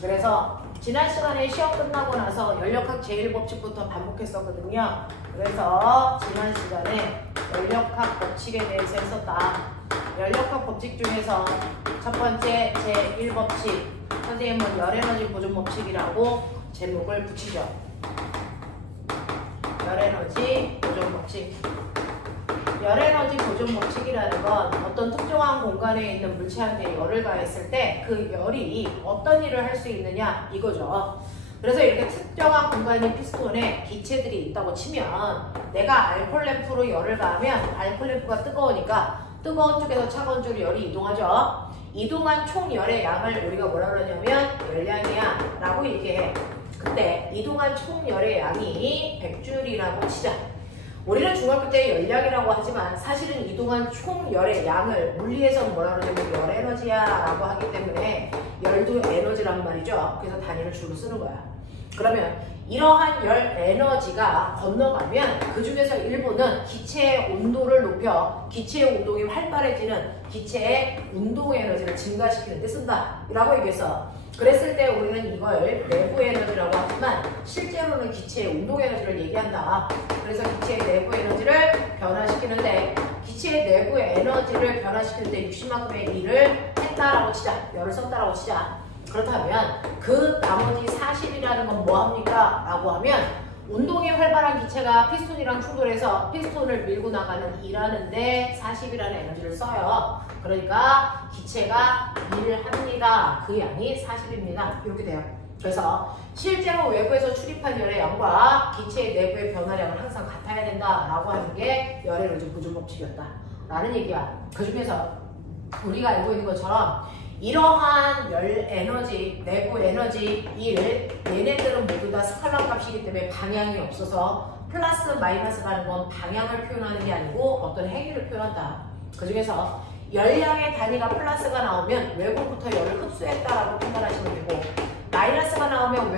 그래서 지난 시간에 시험 끝나고 나서 연력학 제1법칙부터 반복했었거든요. 그래서 지난 시간에 연력학 법칙에 대해서 했었다. 연력학 법칙 중에서 첫 번째 제1법칙, 선생님은 열에너지 보존 법칙이라고 제목을 붙이죠. 열에너지 보존 법칙. 열에너지 보존 법칙이라는 건 어떤 특정한 공간에 있는 물체한테 열을 가했을 때 그 열이 어떤 일을 할 수 있느냐 이거죠. 그래서 이렇게 특정한 공간인 피스톤에 기체들이 있다고 치면 내가 알콜 램프로 열을 가하면 알콜 램프가 뜨거우니까 뜨거운 쪽에서 차가운 쪽으로 열이 이동하죠. 이동한 총 열의 양을 우리가 뭐라 그러냐면 열량이야 라고 얘기해. 그때 이동한 총 열의 양이 100줄이라고 치자. 우리는 중학교 때 열량이라고 하지만 사실은 이동한 총 열의 양을 물리에서는 뭐라 그러냐면 열에너지야 라고 하기 때문에 열도 에너지란 말이죠. 그래서 단위를 줄로 쓰는 거야. 그러면 이러한 열 에너지가 건너가면 그 중에서 일부는 기체의 온도를 높여 기체의 운동이 활발해지는 기체의 운동 에너지를 증가시키는 데 쓴다 라고 얘기해서 그랬을 때 우리는 이걸 내부 에너지라고 하지만 실제로는 기체의 운동 에너지를 얘기한다. 그래서 기체의 내부 에너지를 변화시키는데 기체의 내부 에너지를 변화시키는데 60만큼의 일을 했다라고 치자. 열을 썼다라고 치자. 그렇다면 그 나머지 40이라는 건 뭐합니까? 라고 하면 운동이 활발한 기체가 피스톤이랑 충돌해서 피스톤을 밀고 나가는 일하는데 40이라는 에너지를 써요. 그러니까 기체가 일을 합니다. 그 양이 40입니다. 이렇게 돼요. 그래서 실제로 외부에서 출입한 열의 양과 기체의 내부의 변화량은 항상 같아야 된다라고 하는 게 열에너지 보존 법칙이었다. 라는 얘기야. 그 중에서 우리가 알고 있는 것처럼 이러한 열 에너지, 내부 에너지 일, 얘네들은 모두 다 스칼라 값이기 때문에 방향이 없어서 플러스 마이너스 가는 건 방향을 표현하는 게 아니고 어떤 행위를 표현한다. 그 중에서 열량의 단위가 플러스가 나오면 외부부터 열을 흡수했다라고 판단하시면 되고 마이너스가 나오면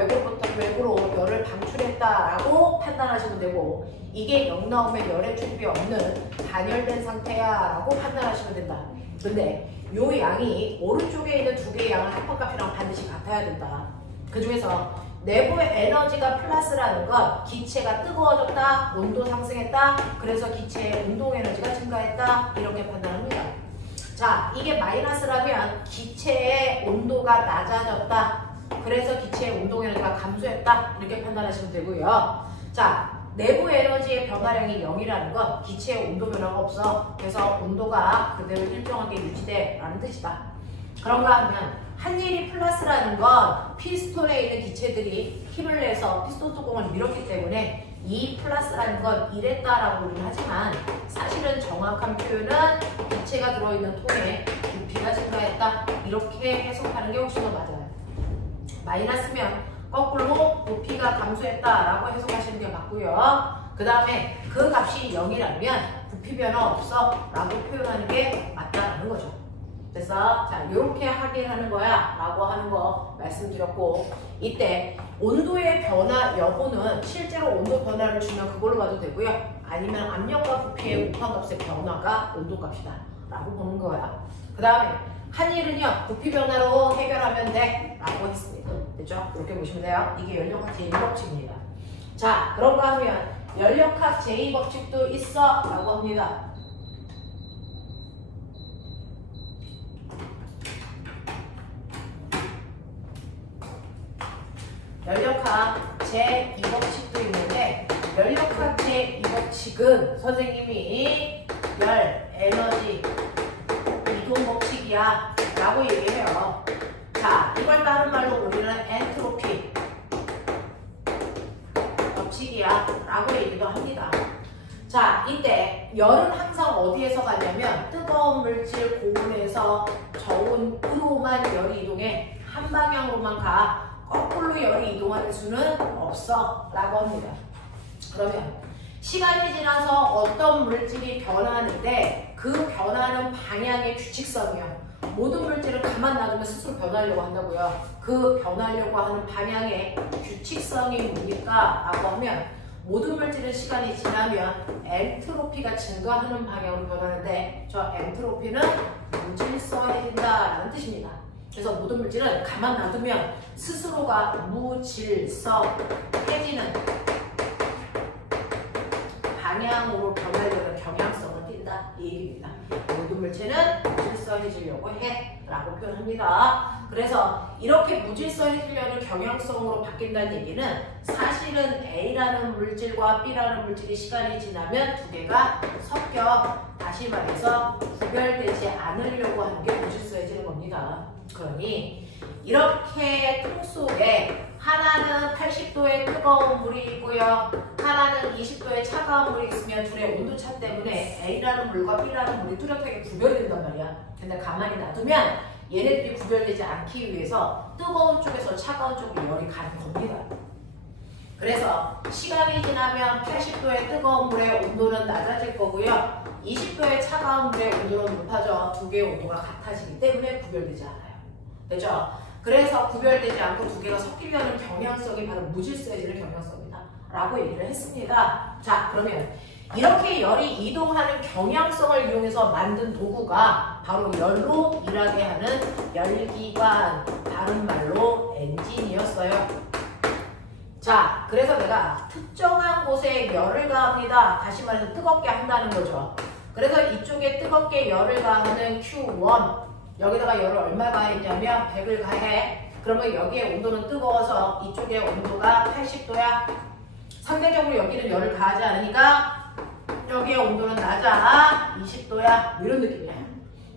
외부로 열을 방출했다라고 판단하시면 되고 이게 0 나오면 열의 출입이 없는 단열된 상태야 라고 판단하시면 된다. 근데 요 양이 오른쪽에 있는 두 개의 양을 합성값이랑 반드시 같아야 된다. 그 중에서 내부의 에너지가 플러스라는 건 기체가 뜨거워졌다, 온도 상승했다, 그래서 기체의 운동 에너지가 증가했다 이렇게 판단합니다. 자, 이게 마이너스라면 기체의 온도가 낮아졌다, 그래서 기체의 운동 에너지가 감소했다 이렇게 판단하시면 되고요. 자, 내부 에너지의 변화량이 0이라는 건 기체의 온도 변화가 없어. 그래서 온도가 그대로 일정하게 유지돼 라는 뜻이다. 그런가 하면 한 일이 플러스라는 건 피스톤에 있는 기체들이 힘을 내서 피스톤 뚜껑을 밀었기 때문에 이 플러스라는 건 이랬다라고 우리는 하지만 사실은 정확한 표현은 기체가 들어있는 통에 부피가 증가했다 이렇게 해석하는 게 훨씬 더 맞아요. 마이너스면 거꾸로 부피가 감소했다라고 해석하시는 게 맞고요. 그 다음에 그 값이 0이라면 부피 변화 없어 라고 표현하는 게 맞다라는 거죠. 그래서 자 이렇게 하는 거야 라고 하는 거 말씀드렸고 이때 온도의 변화 여부는 실제로 온도 변화를 주면 그걸로 봐도 되고요. 아니면 압력과 부피의 우파값의 변화가 온도값이다 라고 보는 거야. 그 다음에 한 일은요 부피 변화로 해결하면 돼 라고 했습니다. 됐죠? 이렇게 보시면 돼요. 이게 연력학 제1법칙입니다. 자, 그런가 하면 연력학 제2법칙도 있어 라고 합니다. 연력학 제2법칙도 있는데 연력학 제2법칙은 선생님이 열, 에너지, 이동 법칙이야 라고 얘기해요. 자, 이걸 다른 말로 우리는 엔트로피 법칙이야 라고 얘기도 합니다. 자, 이때 열은 항상 어디에서 가냐면 뜨거운 물질 고온에서 저온으로만 열이 이동해. 한 방향으로만 가. 거꾸로 열이 이동하는 수는 없어 라고 합니다. 그러면 시간이 지나서 어떤 물질이 변하는데 그 변하는 방향의 규칙성이요. 모든 물질을 가만 놔두면 스스로 변하려고 한다고요. 그 변하려고 하는 방향의 규칙성이 뭡니까? 라고 하면 모든 물질은 시간이 지나면 엔트로피가 증가하는 방향으로 변하는데 저 엔트로피는 무질서해진다라는 뜻입니다. 그래서 모든 물질은 가만 놔두면 스스로가 무질서해지는 방향으로 변하려는 경향성을 띈다 이 얘기입니다. 모든 물체는 무질서해지려고 해 라고 표현합니다. 그래서 이렇게 무질서해지려는 경향성으로 바뀐다는 얘기는 사실은 A라는 물질과 B라는 물질이 시간이 지나면 두 개가 섞여 다시 말해서 구별되지 않으려고 하는 게 무질서해지는 겁니다. 그러니 이렇게 통 속에 하나는 80도의 뜨거운 물이 있고요. 하나는 20도의 차가운 물이 있으면 둘의 온도차 때문에 A라는 물과 B라는 물이 뚜렷하게 구별이 된단 말이야. 근데 가만히 놔두면 얘네들이 구별되지 않기 위해서 뜨거운 쪽에서 차가운 쪽으로 열이 가는 겁니다. 그래서 시간이 지나면 80도의 뜨거운 물의 온도는 낮아질 거고요. 20도의 차가운 물의 온도는 높아져 두 개의 온도가 같아지기 때문에 구별되지 않아요. 됐죠? 그래서 구별되지 않고 두 개가 섞이려는 경향성이 바로 무질서해지는 경향성이다 라고 얘기를 했습니다. 자, 그러면 이렇게 열이 이동하는 경향성을 이용해서 만든 도구가 바로 열로 일하게 하는 열기관, 다른 말로 엔진이었어요. 자, 그래서 내가 특정한 곳에 열을 가합니다. 다시 말해서 뜨겁게 한다는 거죠. 그래서 이쪽에 뜨겁게 열을 가하는 Q1, 여기다가 열을 얼마 가했냐면 100을 가해. 그러면 여기에 온도는 뜨거워서 이쪽에 온도가 80도야. 상대적으로 여기는 열을 가하지 않으니까 여기에 온도는 낮아. 20도야. 이런 느낌이야.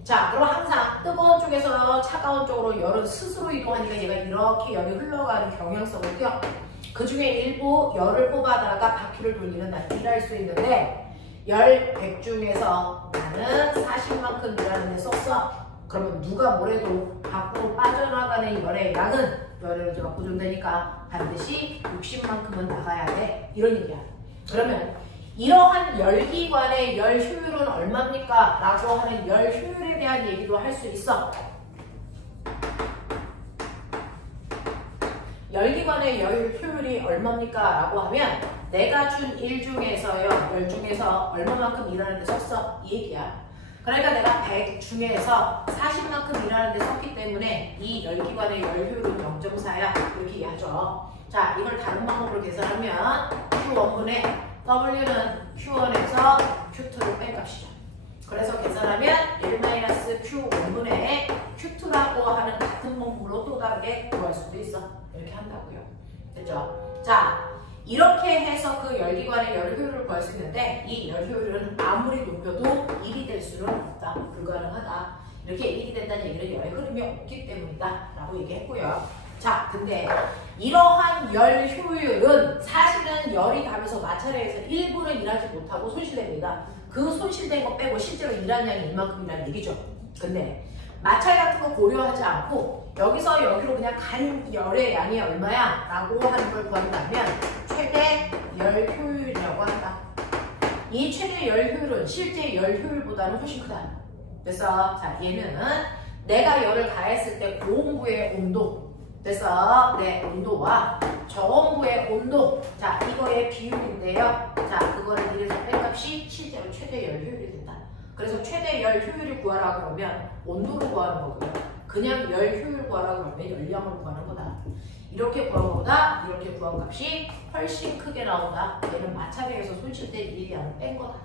자, 그럼 항상 뜨거운 쪽에서 차가운 쪽으로 열은 스스로 이동하니까 얘가 이렇게 열이 흘러가는 경향성을 띄어. 그 중에 일부 열을 뽑아다가 바퀴를 돌리는 난 일할 수 있는데 열 100 중에서 나는 40만큼 일하는 데 썼어. 그러면 누가 뭐래도 밖으로 빠져나가는 열의 양은 열에너지가 보존되니까 반드시 60만큼은 나가야 돼. 이런 얘기야. 그러면 이러한 열기관의 열 효율은 얼마입니까? 라고 하는 열 효율에 대한 얘기도 할 수 있어. 열기관의 열 효율이 얼마입니까? 라고 하면 내가 준 일 중에서요. 열 중에서 얼마만큼 일하는 데 썼어? 이 얘기야. 그러니까 내가 100 중에서 40만큼 일하는 데 썼기 때문에 이 열기관의 열 효율은 0.4야. 이렇게 이해하죠. 자, 이걸 다른 방법으로 계산하면 Q1분의 W는 Q1에서 Q2를 뺀 값이죠. 그래서 계산하면 1-Q1분의 Q2라고 하는 같은 방법으로 또 다르게 구할 수도 있어. 이렇게 한다고요. 됐죠? 자, 이렇게 해서 그 열기관의 열 효율을 구할 수 있는데 이 열 효율은 아무리 높여도 1이 될 수는 없다. 불가능하다. 이렇게 1이 된다는 얘기는 열의 흐름이 없기 때문이다. 라고 얘기했고요. 자, 근데 이러한 열 효율은 사실은 열이 가면서 마찰에서 일부는 일하지 못하고 손실됩니다. 그 손실된 거 빼고 실제로 일하는 양이 이만큼이라는 얘기죠. 근데 마찰 같은 거 고려하지 않고 여기서 여기로 그냥 간 열의 양이 얼마야? 라고 하는 걸 구한다면 최대 열 효율이라고 한다. 이 최대 열 효율은 실제 열 효율보다는 훨씬 크다. 그래서 자, 얘는 내가 열을 가했을 때 고온부의 온도, 그래서 내 온도와 저온부의 온도, 자, 이거의 비율인데요. 자, 그거를 1에서 뺀 값이 실제로 최대 열 효율이 된다. 그래서 최대 열 효율을 구하라 그러면 온도를 구하는 거고요. 그냥 열 효율 구하라 그러면 열량을 구하는 거다. 이렇게 구한 거보다 이렇게 구한 값이 훨씬 크게 나온다. 얘는 마찰에서 손실된 일이 양을 뺀 거다.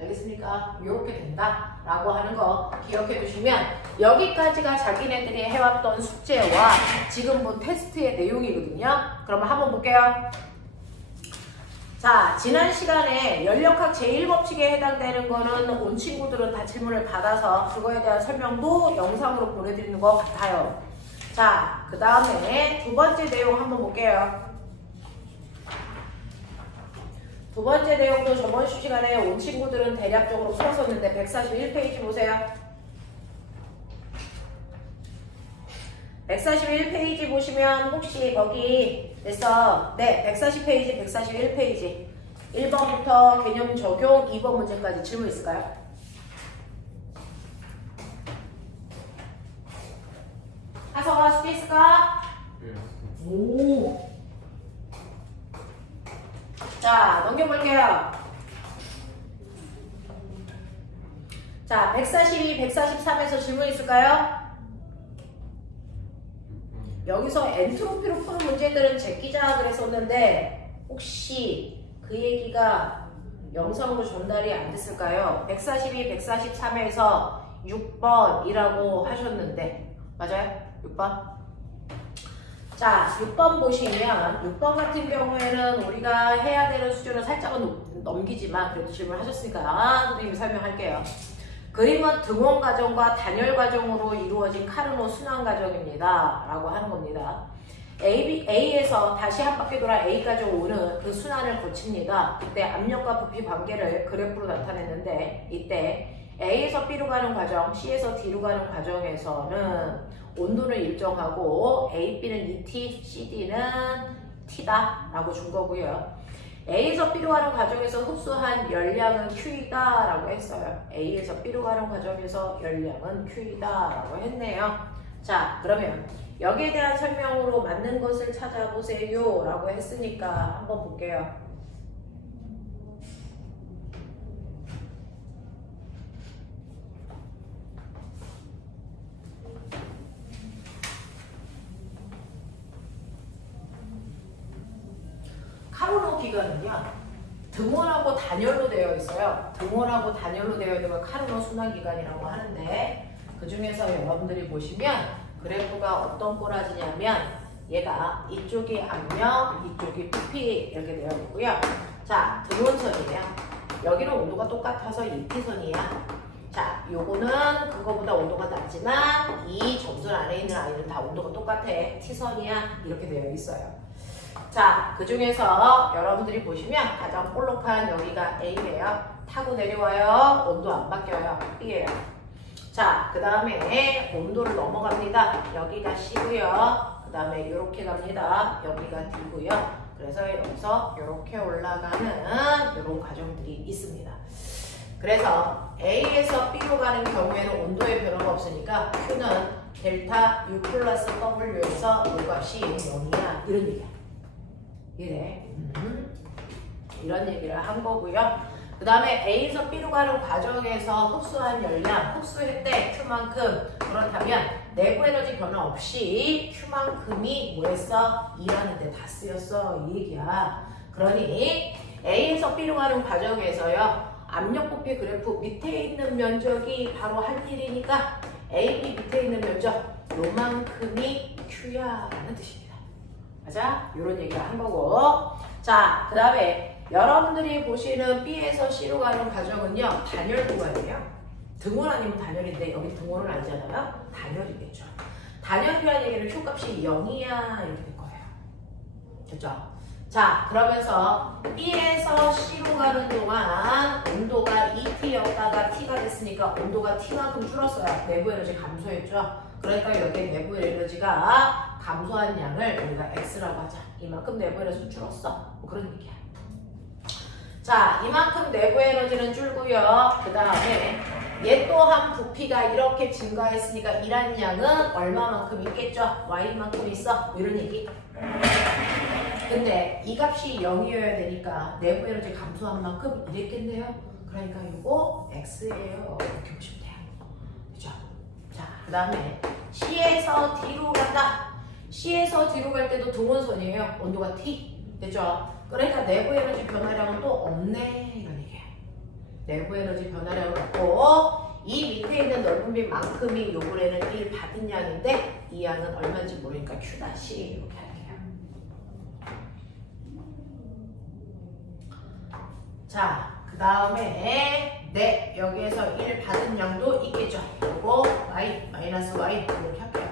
알겠습니까? 이렇게 된다 라고 하는 거 기억해 두시면 여기까지가 자기네들이 해왔던 숙제와 지금 본 테스트의 내용이거든요. 그럼 한번 볼게요. 자, 지난 시간에 연력학 제1법칙에 해당되는 거는 온 친구들은 다 질문을 받아서 그거에 대한 설명도 영상으로 보내드리는 것 같아요. 자, 그 다음에 두 번째 내용 한번 볼게요. 두 번째 내용도 저번 시간에 온 친구들은 대략적으로 풀었었는데 141페이지 보세요. 141페이지 보시면 혹시 거기 됐어. 네, 140페이지, 141페이지 1번부터 개념 적용 2번 문제까지 질문 있을까요? 하성아, 할 수 있을까? 네. 오. 자, 넘겨볼게요. 자, 142, 143에서 질문 있을까요? 여기서 엔트로피로 푸는 문제들은 제끼자 그랬었는데 혹시 그 얘기가 영상으로 전달이 안 됐을까요? 142, 143에서 6번이라고 하셨는데 맞아요? 6번? 자, 6번 보시면 6번 같은 경우에는 우리가 해야 되는 수준을 살짝은 넘기지만 그래도 질문하셨으니까 선생님이 설명할게요. 그림은 등원 과정과 단열 과정으로 이루어진 카르노 순환 과정입니다. 라고 하는 겁니다. A에서 다시 한 바퀴 돌아 A까지 오는 그 순환을 거칩니다. 이때 압력과 부피 관계를 그래프로 나타냈는데 이때 A에서 B로 가는 과정, C에서 D로 가는 과정에서는 온도는 일정하고 A, B는 ET, CD는 T다 라고 준 거고요. A에서 B로 가는 과정에서 흡수한 열량은 Q이다 라고 했어요. A에서 B로 가는 과정에서 열량은 Q이다 라고 했네요. 자, 그러면 여기에 대한 설명으로 맞는 것을 찾아보세요 라고 했으니까 한번 볼게요. 카르노 기관은요, 등원하고 단열로 되어 있어요. 등원하고 단열로 되어 있는 걸 카르노 순환 기관이라고 하는데 그 중에서 여러분들이 보시면 그래프가 어떤 꼬라지냐면 얘가 이쪽이 압력, 이쪽이 부피 이렇게 되어 있고요. 자, 등원선이에요. 여기는 온도가 똑같아서 ET선이야. 자, 요거는 그거보다 온도가 낮지만 이 점선 안에 있는 아이들은 다 온도가 똑같아. T선이야. 이렇게 되어 있어요. 자, 그 중에서 여러분들이 보시면 가장 볼록한 여기가 A예요. 타고 내려와요. 온도 안 바뀌어요. B예요. 자, 그 다음에 온도를 넘어갑니다. 여기가 C고요. 그 다음에 이렇게 갑니다. 여기가 D고요. 그래서 여기서 이렇게 올라가는 이런 과정들이 있습니다. 그래서 A에서 B로 가는 경우에는 온도의 변화가 없으니까 Q는 델타 U 플러스 W에서 요 값이 0이야. 이런 얘기야. 이래. 이런 얘기를 한 거고요. 그 다음에 A에서 B로 가는 과정에서 흡수한 열량, 흡수했대 Q만큼. 그렇다면 내부 에너지 변화 없이 Q만큼이 뭐했어? 일하는 데 다 쓰였어. 이 얘기야. 그러니 A에서 B로 가는 과정에서요. 압력 부피 그래프 밑에 있는 면적이 바로 할 일이니까 A, B 밑에 있는 면적 요만큼이 Q야 라는 뜻입니다. 맞아? 요런 얘기를 한 거고. 자, 그 다음에 여러분들이 보시는 B에서 C로 가는 과정은요. 단열 구간이에요. 등원 아니면 단열인데 여기 등원은 아니잖아요. 단열이겠죠. 단열이라는 얘기는 Q값이 0이야 이렇게 될 거예요. 됐죠? 자, 그러면서 B에서 C로 가는 동안 온도가 ET였다가 T가 됐으니까 온도가 T만큼 줄었어요. 내부 에너지 감소했죠. 그러니까 여기 내부 에너지가 감소한 양을 우리가 X라고 하자. 이만큼 내부 에너지 줄었어. 뭐 그런 얘기야. 자, 이만큼 내부 에너지는 줄고요. 그 다음에 얘 또한 부피가 이렇게 증가했으니까 일한 양은 얼마만큼 있겠죠? Y만큼 있어. 이런 얘기. 근데 이 값이 0이어야 되니까 내부 에너지 감소한 만큼 이랬겠네요. 그러니까 이거 X예요. 이렇게 보시면 돼요. 그죠? 자, 그 다음에 C에서 D로 간다. C에서 D로 갈 때도 등원선이에요. 온도가 T. 됐죠? 그러니까 내부 에너지 변화량은 또 없네. 이런 얘기예요. 내부 에너지 변화량은 없고 이 밑에 있는 넓은 빛만큼이 요번에는 1 받은 양인데 이 양은 얼마인지 모르니까 Q 다시 이렇게 할게요. 자, 그 다음에 네, 여기에서 1 받은 양도 있겠죠. 그리고 y, 마이너스 y 이렇게 할게요.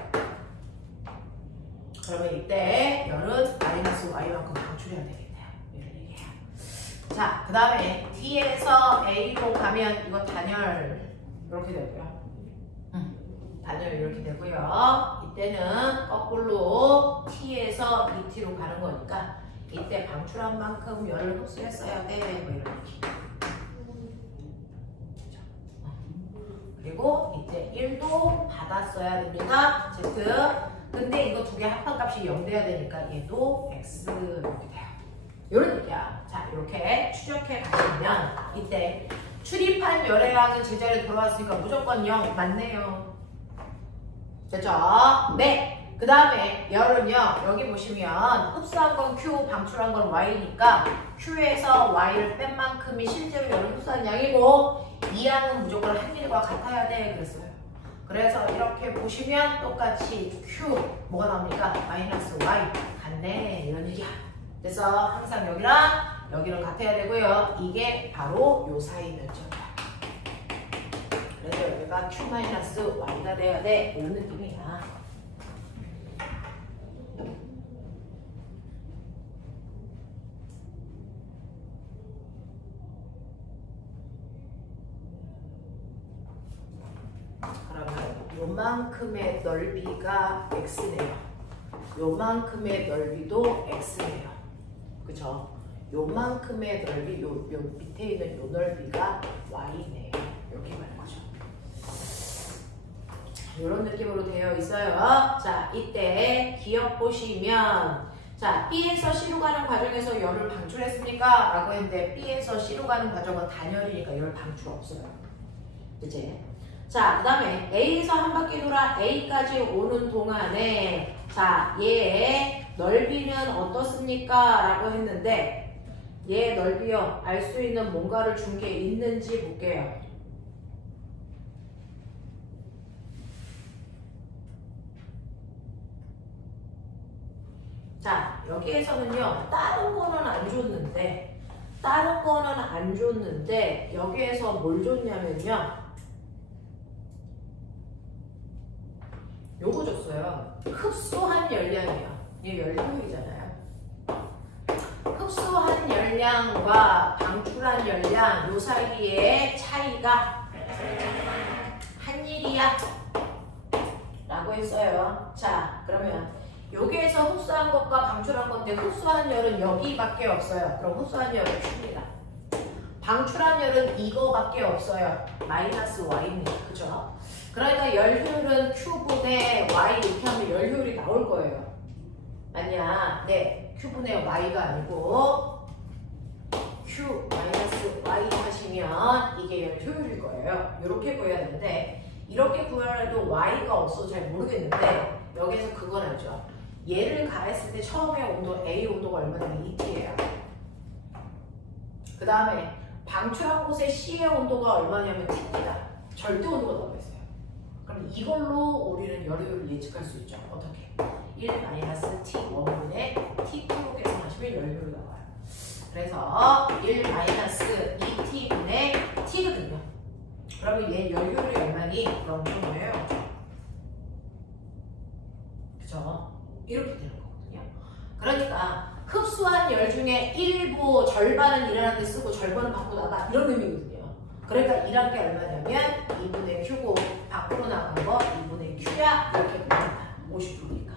그러면 이때 열은 마이너스 y만큼 방출해야 되겠네요. 이런 얘기예요. 자, 그 다음에 D에서 A로 가면 이거 단열 이렇게 되고요. 단열 이렇게 되고요. 이때는 거꾸로 T에서 ET로 가는 거니까 이때 방출한 만큼 열을 흡수했어야 돼. 뭐 이런 얘기. 그리고 이때 1도 받았어야 됩니다. Z. 근데 이거 두 개 합한값이 0 돼야 되니까 얘도 X 이렇게 돼요. 이런 얘기야. 자, 이렇게 추적해 가시면 이때 출입한 열의 양은 제자리에 돌아왔으니까 무조건 0 맞네요. 됐죠? 네. 그 다음에 열은요, 여기 보시면 흡수한 건 Q, 방출한 건 Y니까 Q에서 Y를 뺀 만큼이 실제로 열을 흡수한 양이고 이 양은 무조건 한 일과 같아야 돼 그랬어요. 그래서 이렇게 보시면 똑같이 Q 뭐가 나옵니까? 마이너스 Y 같네 이런 얘기야. 그래서 항상 여기랑 여기랑 같아야 되고요. 이게 바로 요 사이 면적이야. 그래서 여기가 Q 마이너스 Y가 돼야 돼 이런 느낌이야. 요만큼의 넓이가 x네요. 요만큼의 넓이도 x네요. 그죠? 요만큼의 넓이, 요 밑에 있는 요 넓이가 y네요. 이렇게 말하는 거죠. 이런 느낌으로 되어 있어요. 자, 이때 기억 보시면 자, B에서 C로 가는 과정에서 열을 방출했습니까? 라고 했는데 B에서 C로 가는 과정은 단열이니까 열 방출 없어요. 그치? 자, 그 다음에 A에서 한 바퀴 돌아 A까지 오는 동안에 자, 얘의 넓이는 어떻습니까? 라고 했는데 얘의 넓이요. 알 수 있는 뭔가를 준 게 있는지 볼게요. 자, 여기에서는요. 다른 거는 안 줬는데 여기에서 뭘 줬냐면요. 요거 줬어요. 흡수한 열량이에요. 이게 열효율이잖아요. 흡수한 열량과 방출한 열량 요 사이의 차이가 한 일이야 라고 했어요. 자, 그러면 여기에서 흡수한 것과 방출한 건데 흡수한 열은 여기밖에 없어요. 그럼 흡수한 열은 Q입니다. 방출한 열은 이거밖에 없어요. 마이너스 Y입니다. 그죠? 그러니까 열효율은 Q분의 Y 이렇게 하면 열효율이 나올 거예요. 맞냐? 네. Q분의 Y가 아니고 Q 마이너스 Y 하시면 이게 열효율일 거예요. 이렇게 구해야 되는데 이렇게 구하려도 Y가 없어서 잘 모르겠는데 여기에서 그건 알죠. 얘를 가했을 때 처음에 온도 A 온도가 얼마냐면 2T예요. 그 다음에 방출한 곳의 C의 온도가 얼마냐면 T입니다. 절대 온도가 나와 있어요. 그럼 이걸로 우리는 열효율을 예측할 수 있죠. 어떻게? 1-T1분의 T2로 계산하시면 열효율이 나와요. 그래서 1-2T분의 T거든요. 그러면 얘 열효율이 얼마니? 그럼 뭐예요? 그죠? 이렇게 되는 거거든요. 그러니까 흡수한 열 중에 일부 절반은 일어나는 데 쓰고 절반은 밖으로 나가 이런 의미거든요. 그러니까 일한 게 얼마냐면 2분의 Q고 밖으로 나간 거 2분의 Q야 이렇게 보입니다. 50%니까.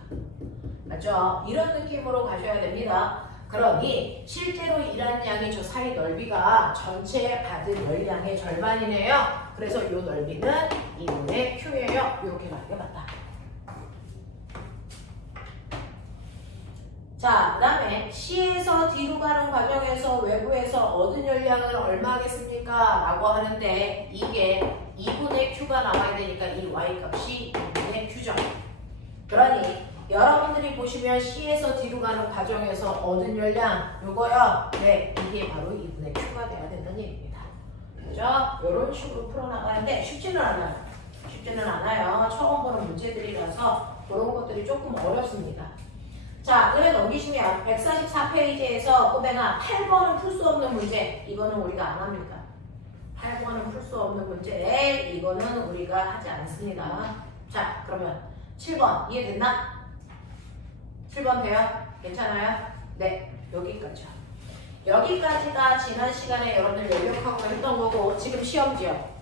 맞죠? 이런 느낌으로 가셔야 됩니다. 그러니 실제로 일한 양이 저 사이 넓이가 전체 받은 열량의 절반이네요. 그래서 이 넓이는 2분의 Q예요. 이렇게 가는 게 맞다. 자, 그 다음에 C에서 D로 가는 과정에서 외부에서 얻은 열량은 얼마겠습니까? 라고 하는데 이게 2분의 Q가 나와야 되니까 이 Y값이 2분의 Q죠. 그러니 여러분들이 보시면 C에서 D로 가는 과정에서 얻은 열량 요거요. 네, 이게 바로 2분의 Q가 돼야 된다는 얘기입니다. 그죠? 이런 식으로 풀어나가는데 쉽지는 않아요. 처음 보는 문제들이라서 그런 것들이 조금 어렵습니다. 자, 그래 넘기시면 144페이지에서 꼬맹아 8번은 풀 수 없는 문제. 이거는 우리가 안 합니다. 8번은 풀 수 없는 문제. 이거는 우리가 하지 않습니다. 자, 그러면 7번 이해됐나? 7번 돼요? 괜찮아요? 네, 여기까지요. 여기까지가 지난 시간에 여러분들 연력하고 했던 거고 지금 시험지요.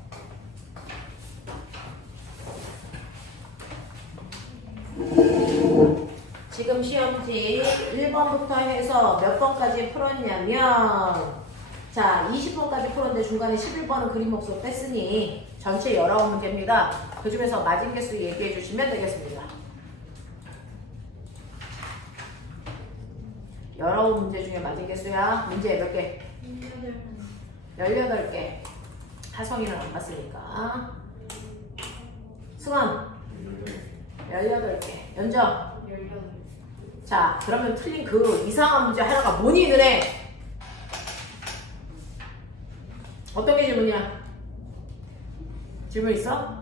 지금 시험지 1번부터 해서 몇 번까지 풀었냐면 자 20번까지 풀었는데 중간에 11번은 그림 없어 뺐으니 전체 19문제입니다. 그 중에서 맞은 개수 얘기해 주시면 되겠습니다. 19문제 중에 맞은 개수야. 문제 몇 개? 18개. 하성이는 안 봤으니까. 승원 18개. 연정 자, 그러면 틀린 그 이상한 문제 하나가 뭐니, 너네? 어떤 게 질문이야? 질문 있어?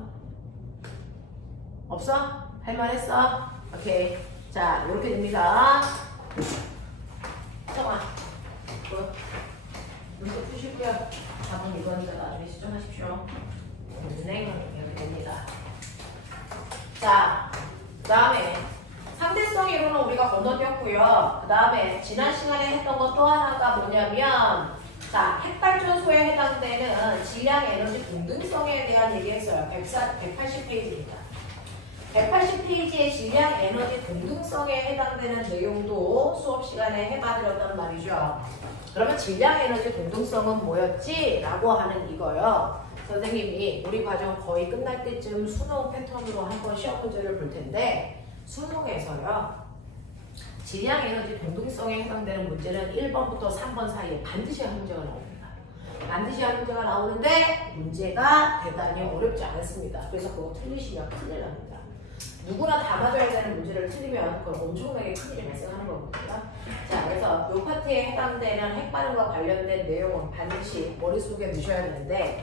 없어? 할만했어? 오케이. 자, 이렇게 됩니다. 잠깐만. 눈썹 푸시고요. 답은 이거니까 나중에 시청하십시오. 네, 이렇게 됩니다. 자, 그 다음에 상대성 이론은 우리가 건너뛰었고요. 그 다음에 지난 시간에 했던 것 또 하나가 뭐냐면, 자, 핵발전소에 해당되는 질량 에너지 동등성에 대한 얘기했어요. 180페이지입니다. 180페이지의 질량 에너지 동등성에 해당되는 내용도 수업 시간에 해봐드렸단 말이죠. 그러면 질량 에너지 동등성은 뭐였지? 라고 하는 이거요. 선생님이 우리 과정 거의 끝날 때쯤 수능 패턴으로 한번 시험 문제를 볼 텐데, 수능에서요, 질량 에너지 동등성에 해당되는 문제는 1번부터 3번 사이에 반드시 한 문제가 나옵니다. 반드시 한 문제가 나오는데 문제가 대단히 어렵지 않습니다. 그래서 그거 틀리시면 큰일 납니다. 누구나 다 맞아야 되는 문제를 틀리면 그건 엄청나게 큰일이 발생하는 거거든요. 자, 그래서 이 파트에 해당되는 핵반응과 관련된 내용은 반드시 머릿속에 넣으셔야 되는데,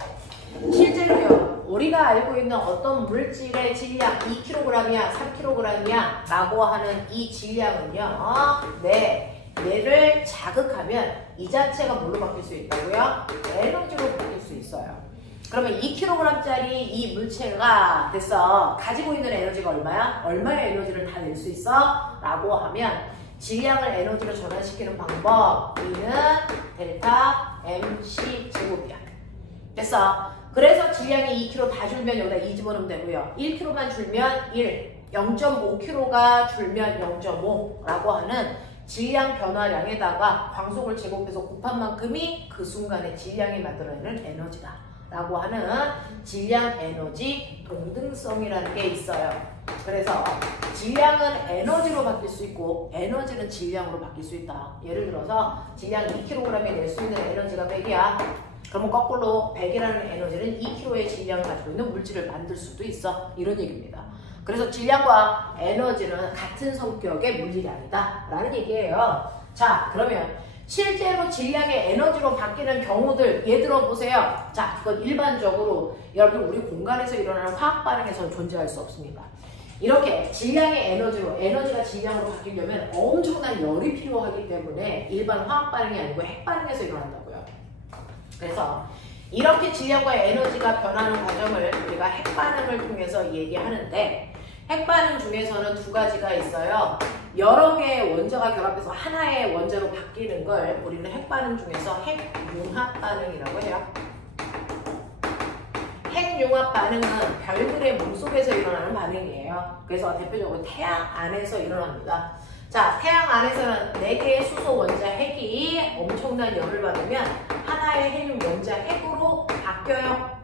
실제로요, 우리가 알고 있는 어떤 물질의 질량 2kg이야, 3kg이야 라고 하는 이 질량은요, 네, 얘를 자극하면 이 자체가 뭘로 바뀔 수 있다고요? 에너지로 바뀔 수 있어요. 그러면 2kg짜리 이 물체가 됐어. 가지고 있는 에너지가 얼마야? 얼마의 에너지를 다 낼 수 있어? 라고 하면 질량을 에너지로 전환시키는 방법, E는 델타 MC 제곱이야. 됐어. 그래서 질량이 2kg 다 줄면 여기다 2 집어넣으면 되고요. 1kg만 줄면 1, 0.5kg가 줄면 0.5라고 하는 질량 변화량에다가 광속을 제곱해서 곱한 만큼이 그 순간의 질량이 만들어내는 에너지다 라고 하는 질량 에너지 동등성이라는 게 있어요. 그래서 질량은 에너지로 바뀔 수 있고 에너지는 질량으로 바뀔 수 있다. 예를 들어서 질량 2kg에 낼 수 있는 에너지가 100이야. 그러면 거꾸로 100이라는 에너지는 2kg의 질량을 가지고 있는 물질을 만들 수도 있어. 이런 얘기입니다. 그래서 질량과 에너지는 같은 성격의 물질이 아니다 라는 얘기예요. 자, 그러면 실제로 질량의 에너지로 바뀌는 경우들 예를 들어 보세요. 자, 이건 일반적으로 여러분 우리 공간에서 일어나는 화학 반응에서는 존재할 수 없습니다. 이렇게 질량의 에너지로, 에너지가 질량으로 바뀌려면 엄청난 열이 필요하기 때문에 일반 화학 반응이 아니고 핵 반응에서 일어난다고요. 그래서 이렇게 질량과 에너지가 변하는 과정을 우리가 핵 반응을 통해서 얘기하는데, 핵 반응 중에서는 두 가지가 있어요. 여러 개의 원자가 결합해서 하나의 원자로 바뀌는 걸 우리는 핵 반응 중에서 핵융합 반응이라고 해요. 핵융합 반응은 별들의 몸속에서 일어나는 반응이에요. 그래서 대표적으로 태양 안에서 일어납니다. 자, 태양 안에서는 4개의 수소 원자 핵이 엄청난 열을 받으면 하나의 헬륨 원자 핵으로 바뀌어요.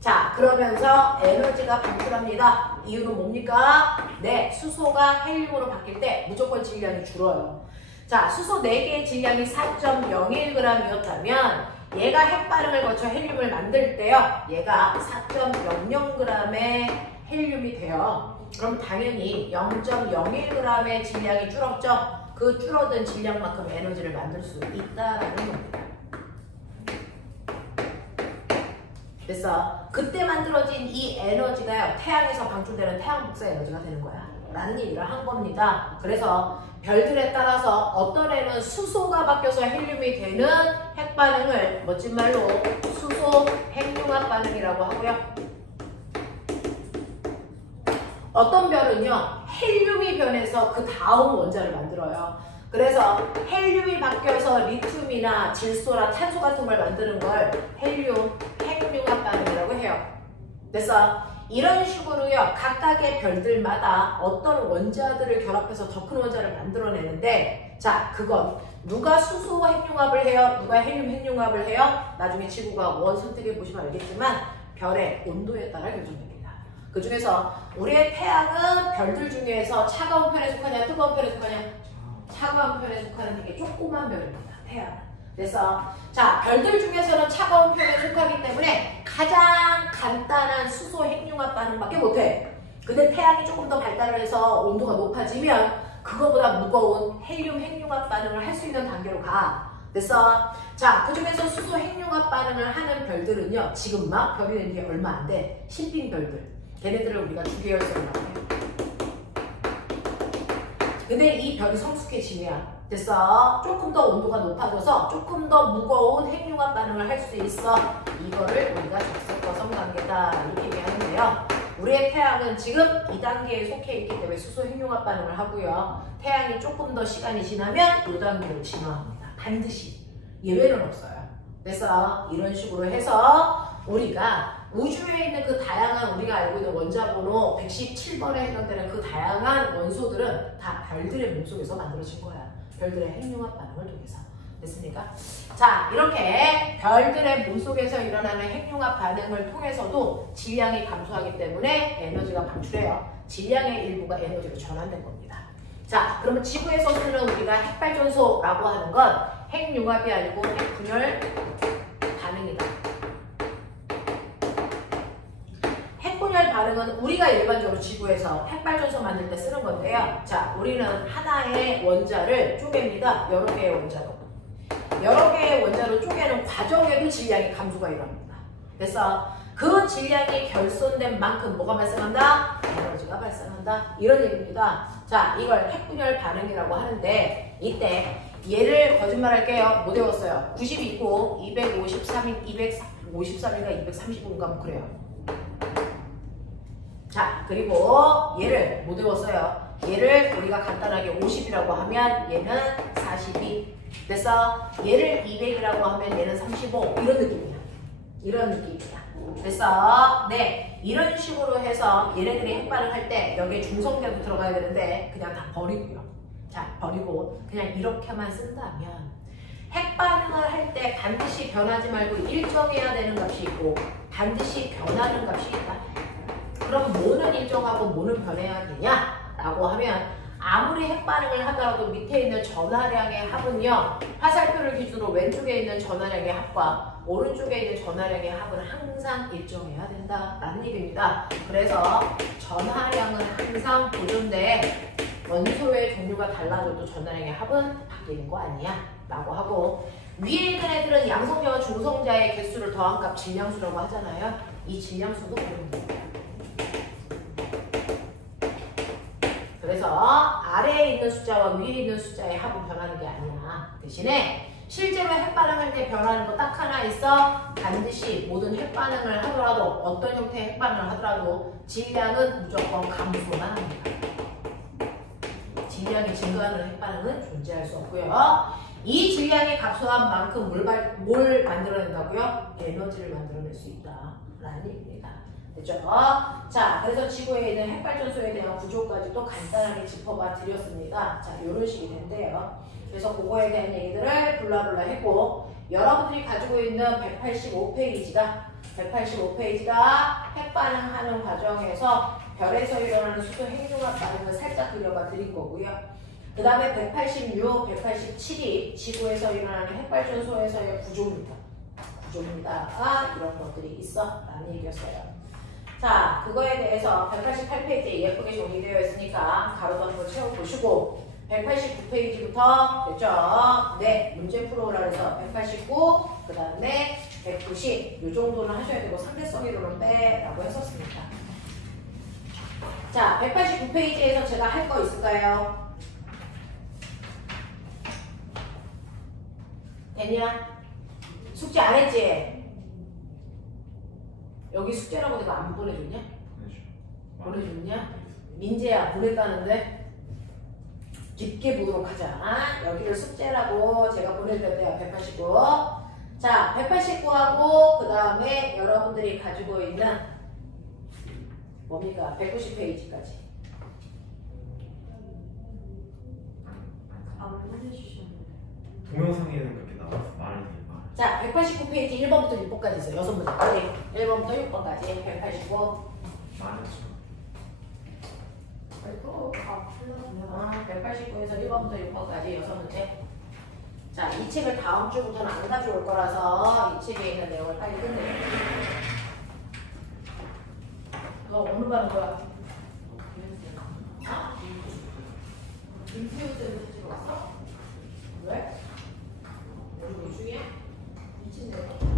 자, 그러면서 에너지가 방출합니다. 이유는 뭡니까? 네, 수소가 헬륨으로 바뀔 때 무조건 질량이 줄어요. 자, 수소 4개의 질량이 4.01g이었다면 얘가 핵반응을 거쳐 헬륨을 만들 때요, 얘가 4.00g의 헬륨이 돼요. 그럼 당연히 0.01g의 질량이 줄었죠? 그 줄어든 질량만큼 에너지를 만들 수 있다라는 겁니다. 그래서 그때 만들어진 이 에너지가요, 태양에서 방출되는 태양 복사 에너지가 되는 거야 라는 얘기를 한 겁니다. 그래서 별들에 따라서 어떤 애는 수소가 바뀌어서 헬륨이 되는 핵반응을 멋진 말로 수소 핵융합 반응이라고 하고요. 어떤 별은요, 헬륨이 변해서 그 다음 원자를 만들어요. 그래서 헬륨이 바뀌어서 리튬이나 질소나 탄소 같은 걸 만드는 걸 헬륨 핵융합 반응이라고 해요. 그래서 이런 식으로요, 각각의 별들마다 어떤 원자들을 결합해서 더 큰 원자를 만들어내는데, 자, 그건 누가 수소 핵융합을 해요? 누가 헬륨 핵융합을 해요? 나중에 지구가 원 선택해 보시면 알겠지만 별의 온도에 따라 결정됩니다. 그 중에서 우리의 태양은 별들 중에서 차가운 편에 속하냐 뜨거운 편에 속하냐? 차가운 편에 속하는 되게 조그만 별입니다. 태양은. 그래서 자, 별들 중에서는 차가운 편에 속하기 때문에 가장 간단한 수소 핵융합 반응밖에 못해. 근데 태양이 조금 더 발달을 해서 온도가 높아지면 그 그거보다 무거운 헬륨 핵융합 반응을 할 수 있는 단계로 가. 됐어? 자, 그 중에서 수소 핵융합 반응을 하는 별들은요, 지금 막 별이 된 게 얼마 안 돼. 신빙 별들. 걔네들을 우리가 주계열성이라고 해요. 근데 이 별이 성숙해지면 됐어? 조금 더 온도가 높아져서 조금 더 무거운 핵융합 반응을 할 수 있어. 이거를 우리가 적색거성 단계다 이렇게 얘기하는데요. 우리의 태양은 지금 2단계에 속해 있기 때문에 수소 핵융합 반응을 하고요. 태양이 조금 더 시간이 지나면 5단계로 진화합니다. 반드시. 예외는 없어요. 그래서 이런 식으로 해서 우리가 우주에 있는 그 다양한 우리가 알고 있는 원자번호 117번에 해당되는 그 다양한 원소들은 다 별들의 몸속에서 만들어진 거야. 별들의 핵융합 반응을 통해서. 됐습니까? 자, 이렇게 별들의 몸속에서 일어나는 핵융합 반응을 통해서도 질량이 감소하기 때문에 에너지가 방출해요. 질량의 일부가 에너지로 전환된 겁니다. 자, 그러면 지구에서 쓰는 우리가 핵발전소라고 하는 건 핵융합이 아니고 핵분열 반응이다. 핵분열 반응은 우리가 일반적으로 지구에서 핵발전소 만들 때 쓰는 건데요. 자, 우리는 하나의 원자를 쪼갭니다. 여러 개의 원자로. 여러 개의 원자로 쪼개는 과정에도 질량이 감소가 일어납니다. 그래서 그 질량이 결손된 만큼 뭐가 발생한다? 에너지가 발생한다. 이런 얘기입니다. 자, 이걸 핵분열 반응이라고 하는데 이때 얘를 거짓말할게요. 못 외웠어요. 90이고 253인가 235인가 뭐 그래요. 자, 그리고 얘를 못 외웠어요. 얘를 우리가 간단하게 50이라고 하면 얘는 42. 그래서 얘를 200이라고 하면 얘는 35. 이런 느낌이야. 이런 느낌이야. 그래서 네, 이런 식으로 해서 얘네들이 핵반응할 때 여기에 중성계도 들어가야 되는데 그냥 다 버리고요. 자, 버리고 그냥 이렇게만 쓴다면 핵반응을 할 때 반드시 변하지 말고 일정해야 되는 값이 있고 반드시 변하는 값이 있다. 그럼 뭐는 일정하고 뭐는 변해야 되냐? 라고 하면 아무리 핵반응을 하더라도 밑에 있는 전하량의 합은요. 화살표를 기준으로 왼쪽에 있는 전하량의 합과 오른쪽에 있는 전하량의 합은 항상 일정해야 된다라는 얘기입니다. 그래서 전하량은 항상 고정돼 원소의 종류가 달라져도 전하량의 합은 바뀌는 거 아니야 라고 하고 위에 있는 애들은 양성자와 중성자의 개수를 더한 값 질량수라고 하잖아요. 이 질량수도 고정됩니다. 그래서 아래에 있는 숫자와 위에 있는 숫자의 합은 변하는 게 아니야. 대신에 실제로 핵반응할 때 변하는 거 딱 하나 있어. 반드시 모든 핵반응을 하더라도 어떤 형태의 핵반응을 하더라도 질량은 무조건 감소만 합니다. 질량이 증가하는 핵반응은 존재할 수 없고요. 이 질량이 감소한 만큼 뭘 만들어낸다고요? 에너지를 만들어낼 수 있다라는 얘기입니다. 됐죠? 자, 그래서 지구에 있는 핵발전소에 대한 구조까지도 간단하게 짚어봐 드렸습니다. 자, 이런 식이 된대요. 그래서 그거에 대한 얘기들을 블라블라 했고 여러분들이 가지고 있는 185페이지가 핵반응하는 과정에서 별에서 일어나는 수소 핵융합 반응을 살짝 그려봐 드린 거고요. 그 다음에 186, 187이 지구에서 일어나는 핵발전소에서의 구조입니다. 이런 것들이 있어 라는 얘기였어요. 자, 그거에 대해서 188페이지에 예쁘게 정리되어 있으니까 가로 단거 채워보시고 189페이지부터 됐죠? 네, 문제 풀어오라 해서 189, 그 다음에 190 이 정도는 하셔야 되고 상대성이로는 빼라고 했었습니다. 자, 189페이지에서 제가 할 거 있을까요? 됐냐? 숙제 안 했지? 여기 숙제라고 내가 안 보내줬냐? 보내줬냐? 민재야 보냈다는데? 깊게 보도록 하자. 여기를 숙제라고 제가 보내드렸대요. 189. 자, 189하고 그 다음에 여러분들이 가지고 있는 뭡니까? 190페이지까지. 안 보내주셨는데. 동영상에는 그렇게 나와서 말을 말. 자, 189페이지 1번부터 6번까지 있어요. 6문제. 빨리. 1번부터 6번까지. 189. 말했죠. 189에서 1번부터 6번까지 6문제. 자, 이 책을 다음 주부터는 안 가져올 거라서 이 책에 있는 내용을 빨리 끝내요. 너 오늘 가는 거야? 인수요소에서 찍어왔어? 왜? 왜 중이야? 미친데.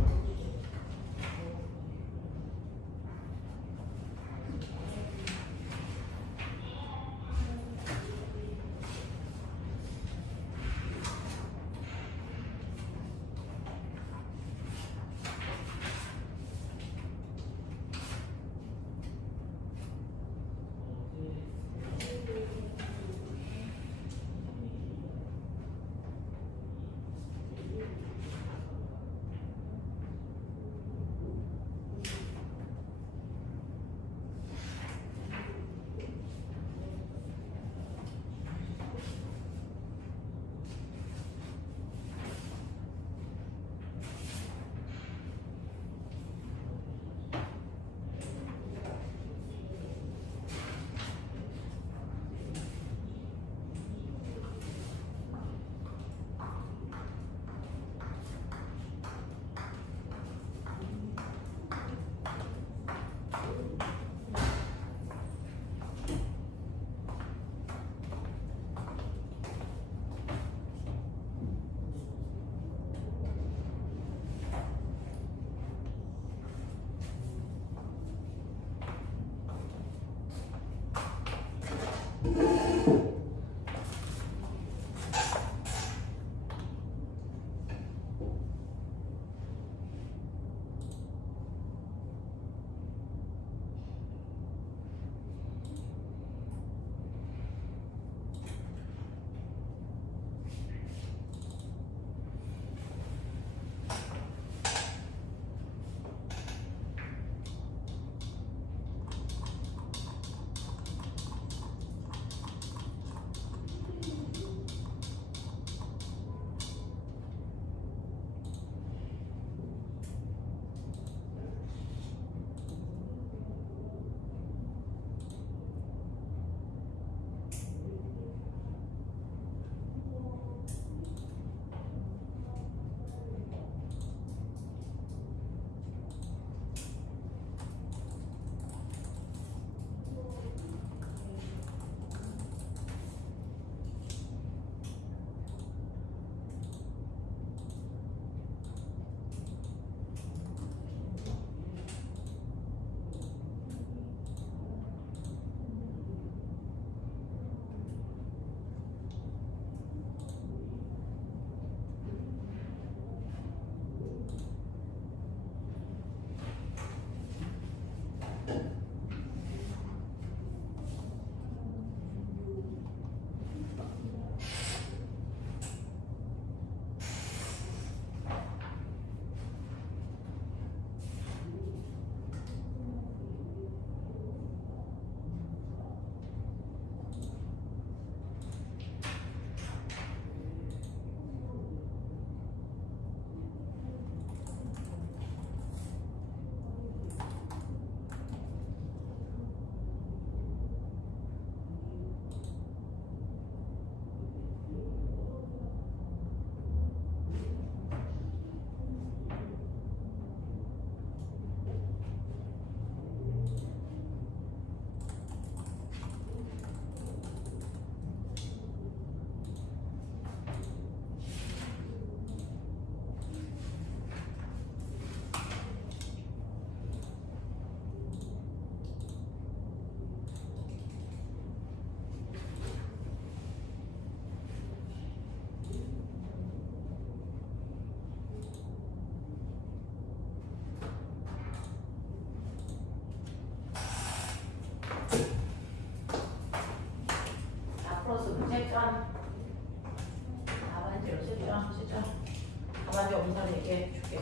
답안지 없는 사람 얘기해 줄게.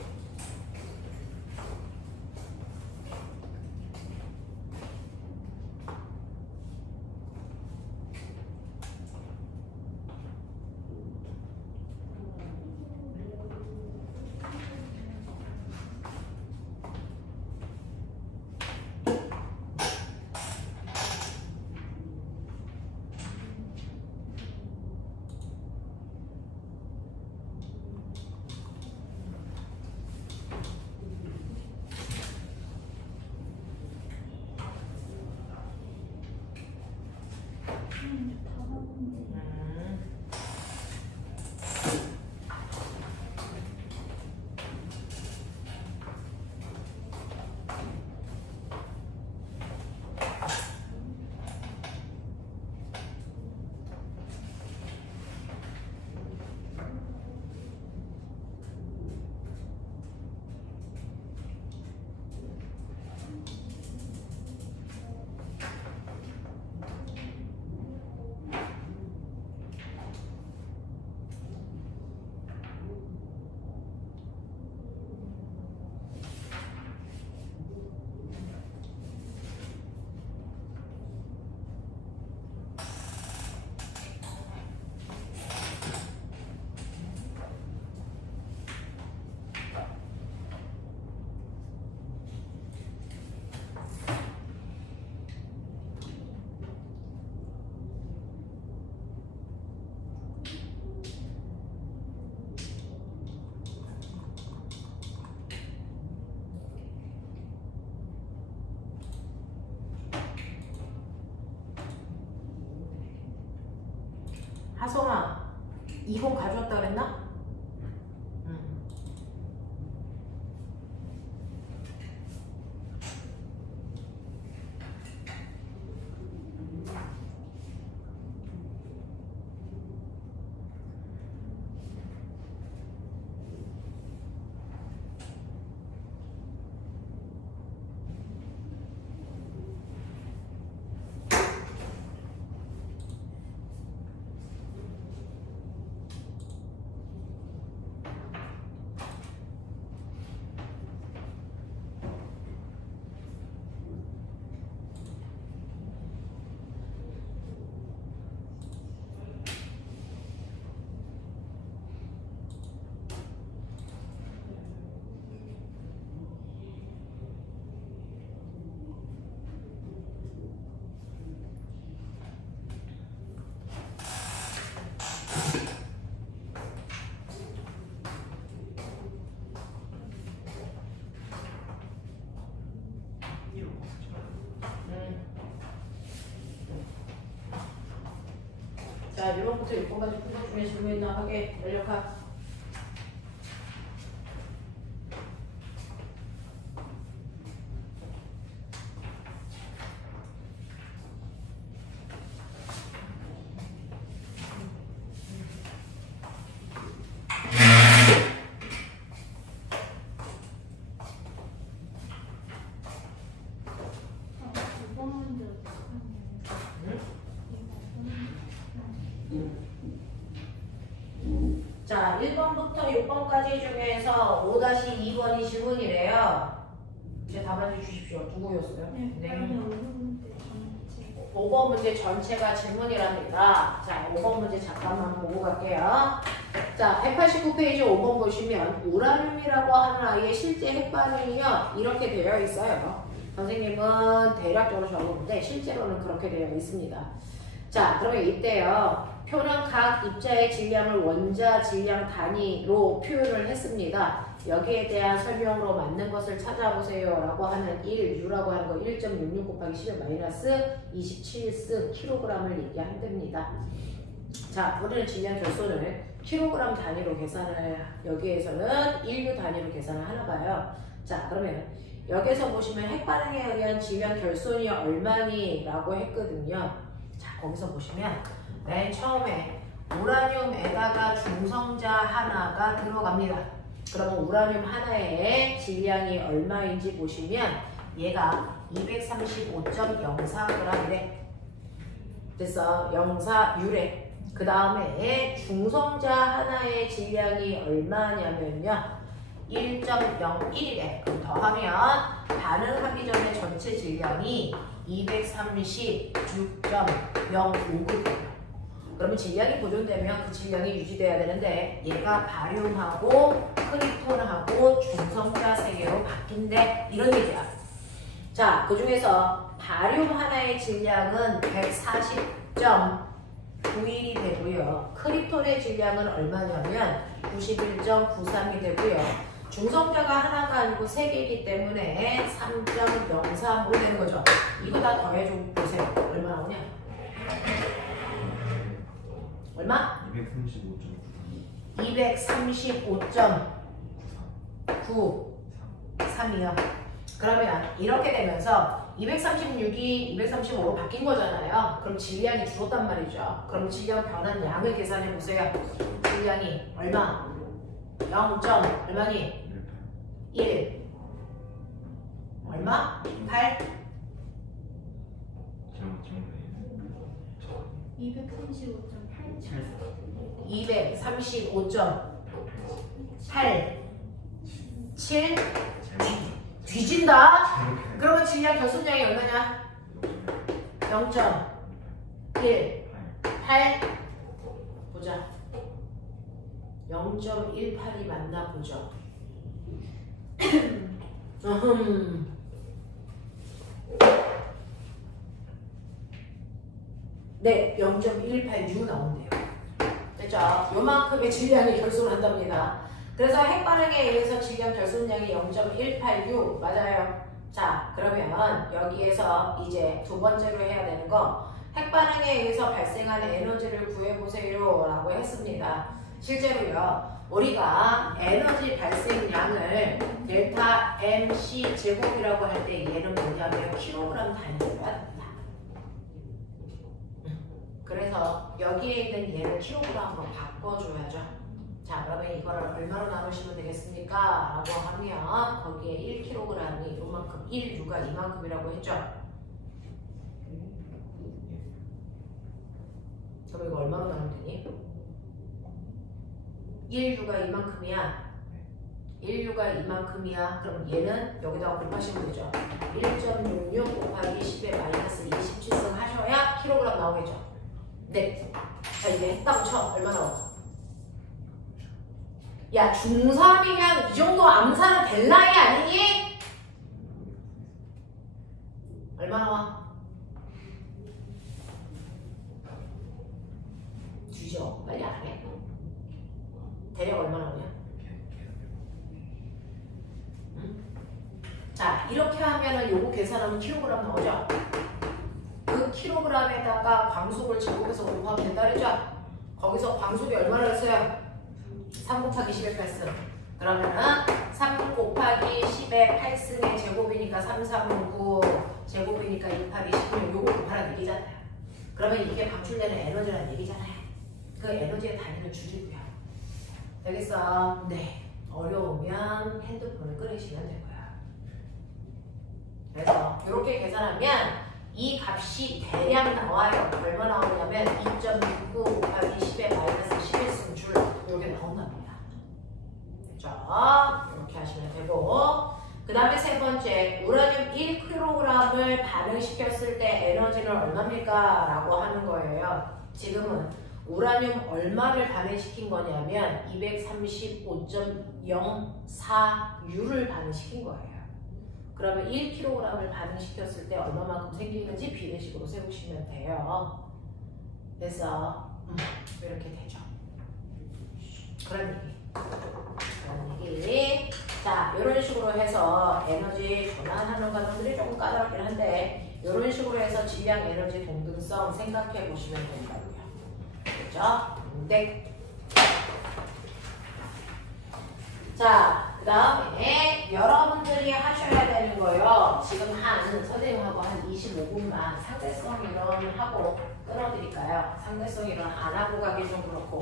하성아 2번 가져왔다 그랬나? 응. 자, 1번부터 6번까지 푼것 중에 질문 있나 하게 연력하. 자, 1번부터 6번까지 중에서 5-2번이 질문이래요. 이제 답안지 주십시오. 누구였어요? 네. 5번 문제 전체가 질문이랍니다. 자, 5번 문제 잠깐만 보고 갈게요. 자, 189페이지 5번 보시면 우라늄이라고 하는 아이의 실제 핵반응이요. 이렇게 되어 있어요. 선생님은 대략적으로 적었는데 실제로는 그렇게 되어 있습니다. 자, 그러면 이때요. 표는 각 입자의 질량을 원자 질량 단위로 표현을 했습니다. 여기에 대한 설명으로 맞는 것을 찾아보세요 라고 하는 1U라고 하는 거 1.66 곱하기 10의 마이너스 27스 킬로그램을 얘기한답니다. 자, 우리는 질량 결손을 킬로그램 단위로 계산을 여기에서는 1U 단위로 계산을 하나 봐요. 자, 그러면 여기서 보시면 핵반응에 의한 질량 결손이 얼마니? 라고 했거든요. 자, 거기서 보시면 맨 처음에 우라늄에다가 중성자 하나가 들어갑니다. 그러면 우라늄 하나의 질량이 얼마인지 보시면 얘가 235.04g이래. 됐어. 04유래. 그 다음에 중성자 하나의 질량이 얼마냐면요. 1.01이래. 그럼 더하면 반응하기 전에 전체 질량이 236.05g. 그러면 질량이 보존되면 그 질량이 유지돼야 되는데 얘가 바륨하고 크립톤하고 중성자 세계로 바뀐대. 이런 얘기야. 자, 그 중에서 바륨 하나의 질량은 140.91이 되고요. 크립톤의 질량은 얼마냐면 91.93이 되고요. 중성자가 하나가 아니고 3개이기 때문에 3.03으로 되는 거죠. 이거 다 더해줘 보세요. 얼마 나오냐? 얼마? 235.93이요. 그러면 이렇게 되면서 236이 235로 바뀐 거잖아요. 그럼 질량이 줄었단 말이죠. 그럼 질량 변한 양을 계산해 보세요. 질량이 얼마? 0. 얼마니? 1. 얼마? 8. 235.8 7 뒤진다. 그러면 질량 결손량이 얼마냐? 0.1 8 보자. 0.18이 맞나 보죠. 네, 0.18U 나온대요. 됐죠? 요만큼의 질량이 결손한답니다. 그래서 핵반응에 의해서 질량 결손량이 0.18U 맞아요. 자, 그러면 여기에서 이제 두 번째로 해야 되는 거 핵반응에 의해서 발생하는 에너지를 구해보세요 라고 했습니다. 실제로요, 우리가 에너지 발생량을 델타 MC 제곱이라고 할 때 얘는 뭐냐면 킬로그램 단위로 합니다. 그래서 여기에 있는 얘를 킬로그램으로 바꿔줘야죠. 자, 그러면 이거를 얼마로 나누시면 되겠습니까? 라고 하면 거기에 1kg이 요만큼, 1U가 이만큼이라고 했죠. 그럼 이거 얼마로 나누면 되니? 1U가 이만큼이야. 1U가 이만큼이야. 그럼 얘는 여기다가 곱하시면 되죠. 1.66 곱하기 10의 마이너스 27승 하셔야 킬로그램 나오겠죠. 네. 자, 이게 했다고 쳐. 얼마 나와? 야, 중3이면 이 정도 암산은 될 나이 아니니? 얼마 나와? 주죠. 빨리 안 해. 대략 얼마 나오냐? 응? 자, 이렇게 하면은 요거 계산하면 킬로그램 나오죠? 그 킬로그램에다가 광속을 제곱해서 곱하면 된다 그랬죠? 거기서 광속이 얼마나 했어요? 3 곱하기 10의 8승. 그러면은 3 곱하기 10의 8승의 제곱이니까 3, 3, 9 제곱이니까 2 곱하기 16 요거 곱하라는 얘기잖아요. 그러면 이게 방출되는 에너지라는 얘기잖아요. 그 에너지의 단위는 줄이고요. 되겠어? 네. 어려우면 핸드폰을 끄시면 되고요. 그래서 이렇게 계산하면 이 값이 대략 나와요. 얼마 나오냐면 2.69 곱하기 10의 마이너스 11승 줄 이렇게 나온답니다. 됐죠? 이렇게 하시면 되고, 그 다음에 세 번째, 우라늄 1kg을 반응시켰을 때 에너지는 얼마입니까? 라고 하는 거예요. 지금은 우라늄 얼마를 반응시킨 거냐면 235.04U를 반응시킨 거예요. 그러면 1kg을 반응시켰을 때 얼마만큼 생기는지 비례식으로 세우시면 돼요. 그래서 이렇게 되죠. 그런 얘기. 자, 이런 식으로 해서 에너지 전환하는 과정들이 조금 까다롭긴 한데 이런 식으로 해서 질량, 에너지, 동등성 생각해 보시면 된다고요. 그렇죠? 네. 자, 그 다음에 여러분들이 하셔야 되는 거요. 지금 선생님하고 한 25분만 상대성 이론하고 끊어드릴까요? 상대성 이론 안 하고 가기 좀 그렇고.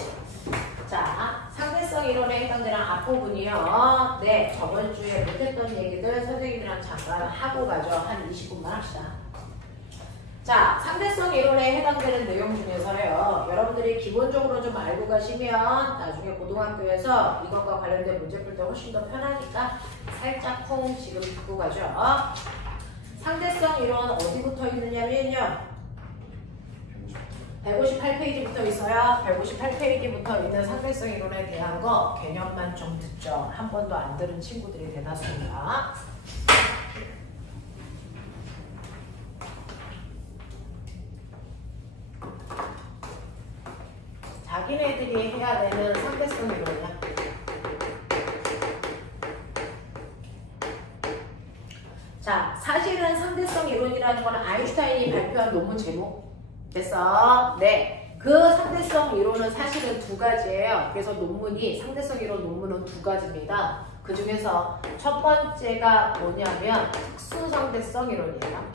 자, 상대성 이론에 해당되는 앞부분이요. 네, 저번 주에 못했던 얘기들 선생님이랑 잠깐 하고 가죠. 한 20분만 합시다. 자, 상대성 이론에 해당되는 내용 중에서요. 여러분들이 기본적으로 좀 알고 가시면 나중에 고등학교에서 이것과 관련된 문제 풀 때 훨씬 더 편하니까 살짝 쿵 지금 듣고 가죠. 상대성 이론 어디부터 있느냐면요. 158페이지부터 있어요. 158페이지부터 있는 상대성 이론에 대한 거 개념만 좀 듣죠. 한 번도 안 들은 친구들이 대다수입니다. 자기네들이 해야 되는 상대성 이론이야. 자, 사실은 상대성 이론이라는 건 아인슈타인이 발표한 논문 제목 됐어? 네. 그 상대성 이론은 사실은 두 가지예요. 그래서 상대성 이론 논문은 두 가지입니다. 그 중에서 첫 번째가 뭐냐면 특수 상대성 이론이에요.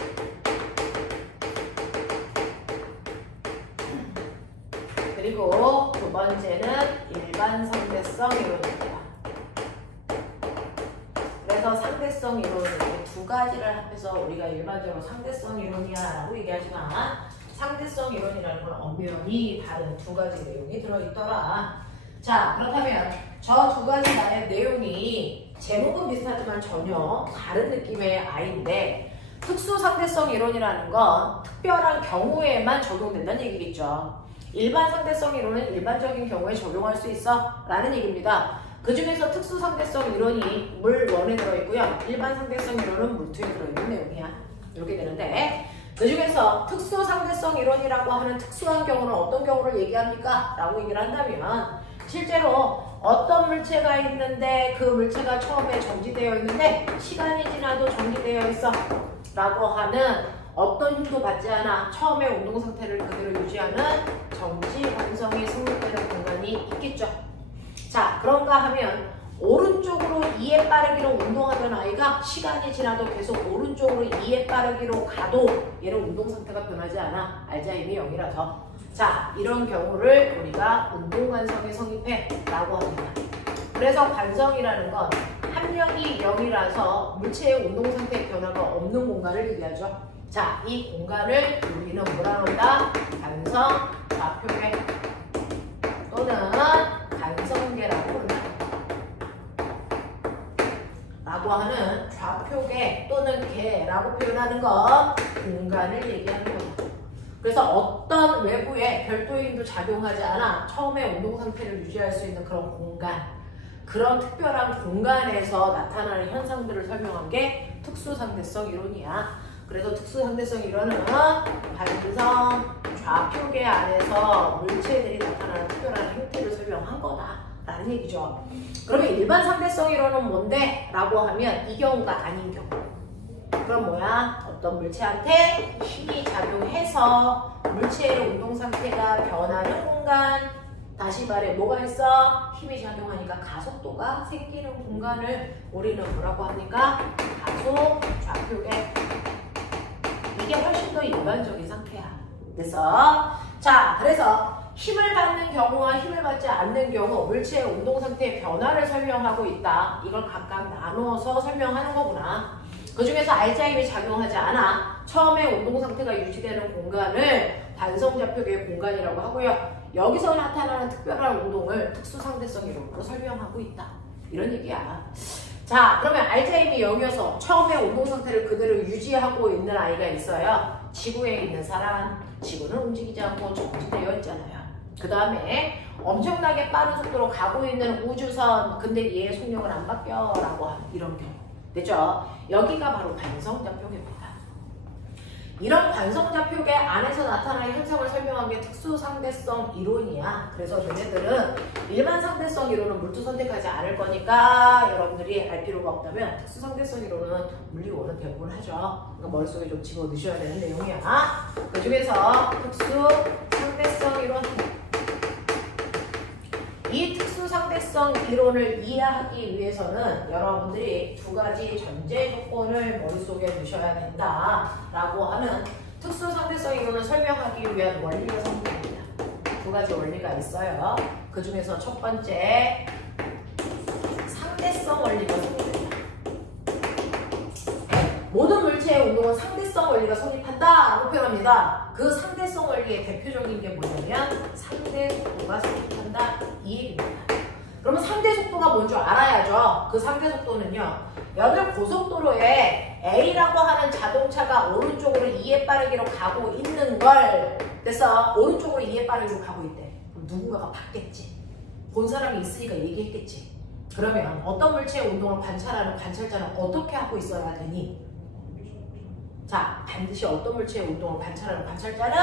그리고 두 번째는 일반 상대성 이론입니다. 그래서 상대성 이론을 두 가지를 합해서 우리가 일반적으로 상대성 이론이야 라고 얘기하지만 상대성 이론이라는 건 엄연히 다른 두 가지 내용이 들어있더라. 자, 그렇다면 저 두 가지 나의 내용이 제목은 비슷하지만 전혀 다른 느낌의 아이인데 특수 상대성 이론이라는 건 특별한 경우에만 적용된다는 얘기겠죠. 일반 상대성 이론은 일반적인 경우에 적용할 수 있어 라는 얘기입니다. 그 중에서 특수 상대성 이론이 물 1에 들어있고요. 일반 상대성 이론은 물 2에 들어있는 내용이야. 이렇게 되는데 그 중에서 특수 상대성 이론이라고 하는 특수한 경우는 어떤 경우를 얘기합니까? 라고 얘기를 한다면 실제로 어떤 물체가 있는데 그 물체가 처음에 정지되어 있는데 시간이 지나도 정지되어 있어 라고 하는 어떤 힘도 받지 않아 처음에 운동 상태를 그대로 유지하는 정지 관성이 성립되는 공간이 있겠죠. 자, 그런가 하면 오른쪽으로 2의 빠르기로 운동하던 아이가 시간이 지나도 계속 오른쪽으로 2의 빠르기로 가도 얘는 운동 상태가 변하지 않아. 알자임이 0이라서. 자, 이런 경우를 우리가 운동관성이 성립해 라고 합니다. 그래서 관성이라는 건 합력이 0이라서 물체의 운동 상태의 변화가 없는 공간을 얘기하죠. 자, 이 공간을 우리는 뭐라 한다? 관성 좌표계 또는 관성계라고 한다. 라고 하는 좌표계 또는 계라고 표현하는 건 공간을 얘기하는 겁니다. 그래서 어떤 외부에 별도의 힘도 작용하지 않아 처음에 운동 상태를 유지할 수 있는 그런 공간, 그런 특별한 공간에서 나타나는 현상들을 설명한 게 특수상대성 이론이야. 그래서 특수상대성 이론은 관성 좌표계 안에서 물체들이 나타나는 특별한 형태를 설명한 거다라는 얘기죠. 그러면 일반 상대성 이론은 뭔데? 라고 하면 이 경우가 아닌 경우. 그럼 뭐야? 어떤 물체한테 힘이 작용해서 물체의 운동 상태가 변하는 공간. 다시 말해 뭐가 있어? 힘이 작용하니까 가속도가 생기는 공간을 우리는 뭐라고 합니까? 가속 좌표계. 이게 훨씬 더 일반적인 상태야. 그래서 힘을 받는 경우와 힘을 받지 않는 경우 물체의 운동 상태의 변화를 설명하고 있다. 이걸 각각 나누어서 설명하는 거구나. 그 중에서 알자임이 작용하지 않아 처음에 운동 상태가 유지되는 공간을 반성좌표계의 공간이라고 하고요. 여기서 나타나는 특별한 운동을 특수상대성 이론으로 설명하고 있다. 이런 얘기야. 자, 그러면 알자임이 0이어서 처음에 운동 상태를 그대로 유지하고 있는 아이가 있어요. 지구에 있는 사람, 지구는 움직이지 않고 정지되어 있잖아요. 그 다음에 엄청나게 빠른 속도로 가고 있는 우주선, 근데 얘의 속력은 안 바뀌어 라고 하는 이런 경우. 됐죠? 여기가 바로 관성좌표계입니다. 이런 관성좌표계 안에서 나타나는 현상을 설명한 게 특수상대성 이론이야. 그래서 얘네들은 일반 상대성 이론은 물도 선택하지 않을 거니까 여러분들이 알 필요가 없다면 특수상대성 이론은 물리원은 대부분 하죠. 그러니까 머릿속에 좀 집어넣으셔야 되는 내용이야. 그 중에서 특수상대성 이론, 이 특수상대성 이론을 이해하기 위해서는 여러분들이 두 가지 전제 조건을 머릿속에 두셔야 된다라고 하는 특수상대성 이론을 설명하기 위한 원리가 성립됩니다. 두 가지 원리가 있어요. 그 중에서 첫 번째, 상대성 원리가 성립됩니다. 모든 물체의 운동은 상대성 원리가 성립한다라고 표현합니다. 그 상대성 원리의 대표적인 게 뭐냐면 상대 속도가 성립한다 이 얘기입니다. 그러면 상대 속도가 뭔지 알아야죠. 그 상대 속도는요. 여기 고속도로에 A라고 하는 자동차가 오른쪽으로 2의 빠르기로 가고 있는 걸 그래서 오른쪽으로 2의 빠르기로 가고 있대. 그럼 누군가가 봤겠지. 본 사람이 있으니까 얘기했겠지. 그러면 어떤 물체의 운동을 관찰하는 관찰자는 어떻게 하고 있어야 되니? 자, 반드시 어떤 물체의 운동을 관찰하는 관찰자는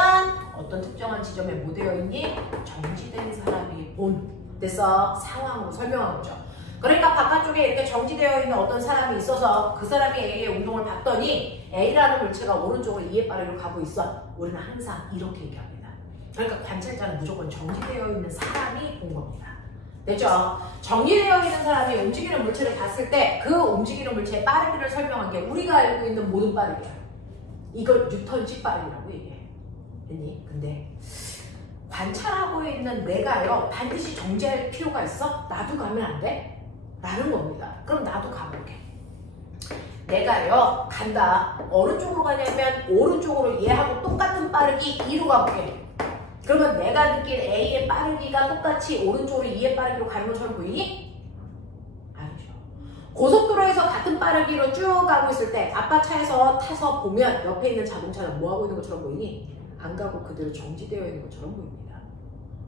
어떤 특정한 지점에 뭐 되어 있니? 정지된 사람이 본 데서 상황으로 설명한 거죠. 그러니까 바깥쪽에 이렇게 정지되어 있는 어떤 사람이 있어서 그 사람이 A의 운동을 봤더니 A라는 물체가 오른쪽으로 2의 빠르기로 가고 있어. 우리는 항상 이렇게 얘기합니다. 그러니까 관찰자는 무조건 정지되어 있는 사람이 본 겁니다. 됐죠? 정리되어 있는 사람이 움직이는 물체를 봤을 때 그 움직이는 물체의 빠르기를 설명한 게 우리가 알고 있는 모든 빠르기야. 이걸 뉴턴식 빠르기라고 얘기해. 됐니? 근데 관찰하고 있는 내가요 반드시 정지할 필요가 있어? 나도 가면 안 돼? 라는 겁니다. 그럼 나도 가볼게. 내가요 간다. 어느 쪽으로 가냐면 오른쪽으로 얘하고 똑같은 빠르기 2로 가볼게. 그러면 내가 느낀 A의 빠르기가 똑같이 오른쪽으로 2의 빠르기로 가는 것처럼 보이니? 아니죠. 고속도로에서 같은 빠르기로 쭉 가고 있을 때 아빠 차에서 타서 보면 옆에 있는 자동차는 뭐 하고 있는 것처럼 보이니? 안 가고 그대로 정지되어 있는 것처럼 보입니다.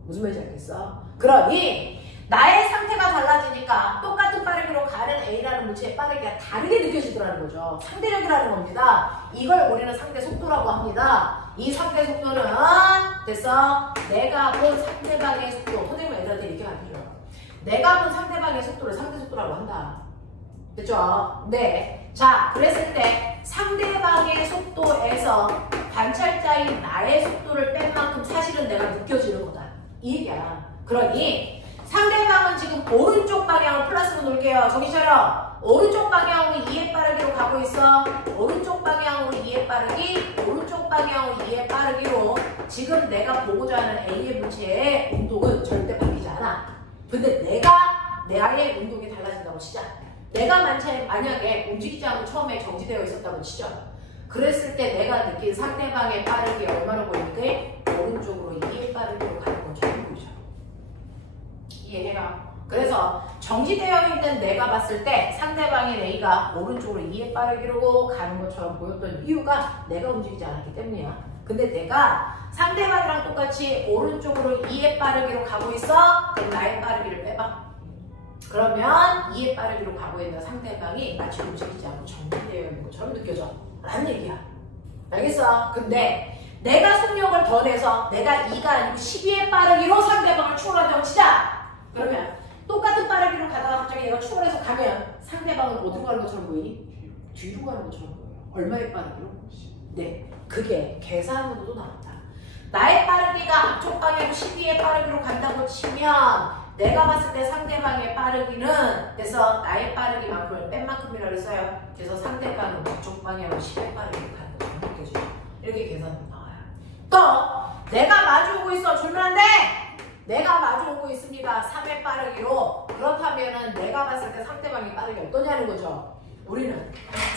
무슨 말인지 알겠어? 그러니 나의 상태가 달라지니까 똑같은 빠르기로 가는 A라는 물체의 빠르기가 다르게 느껴지더라는 거죠. 상대력이라는 겁니다. 이걸 우리는 상대 속도라고 합니다. 이 상대 속도는 됐어? 내가 본 상대방의 속도, 선생님은 애들한테 이렇게 가르쳐줘요. 내가 본 상대방의 속도를 상대 속도라고 한다. 됐죠? 네. 자, 그랬을 때 상대방의 속도에서 관찰자인 나의 속도를 뺀 만큼 사실은 내가 느껴지는 거다. 이 얘기야. 그러니 상대방은 지금 오른쪽 방향으로 플러스로 놓을게요. 정신 차려. 오른쪽 방향으로 2의 빠르기로 가고 있어. 오른쪽 방향으로 2의 빠르기, 오른쪽 방향으로 2의 빠르기로 지금 내가 보고자 하는 A의 물체의 운동은 절대 바뀌지 않아. 근데 내가 내 아이의 운동이 달라진다고 치자. 내가 만약에 움직이지 않고 처음에 정지되어 있었다고 치죠. 그랬을 때 내가 느낀 상대방의 빠르기 얼마나 보이는데 오른쪽으로 2의 빠르기로 가는 것처럼 보이죠. 이해해요? 그래서 정지되어 있는 내가 봤을 때 상대방의 A가 오른쪽으로 2의 빠르기로 가는 것처럼 보였던 이유가 내가 움직이지 않았기 때문이야. 근데 내가 상대방이랑 똑같이 오른쪽으로 2의 빠르기로 가고 있어? 그럼 나의 빠르기를 빼봐. 그러면 2의 빠르기로 가고 있는 상대방이 마치 움직이지 않고 정지되어 있는 것처럼 느껴져. 라는 얘기야. 알겠어? 근데 내가 속력을 더 내서 내가 2가 아니고 12의 빠르기로 상대방을 추월한다고 치자. 그러면 똑같은 빠르기로 가다가 갑자기 얘가 추월해서 가면 상대방은 어디로 가는 것처럼 보이니? 뒤로 가는 것처럼 보여요. 얼마의 빠르기로? 네, 그게 계산으로도 나온다. 나의 빠르기가 앞쪽 방향으로 12의 빠르기로 간다고 치면 내가 봤을 때 상대방의 빠르기는 그래서 나의 빠르기만큼을 뺀 만큼이라고 써요. 그래서 상대방은 앞쪽 방향으로 10의 빠르기로 가는 것처럼 느껴지죠. 이렇게 계산으로 나와요. 또 내가 마주오고 있어. 줄면 안 돼! 내가 마주오고 있습니다. 3의 빠르기로. 그렇다면은 내가 봤을 때 상대방의 빠르기 어떠냐는 거죠. 우리는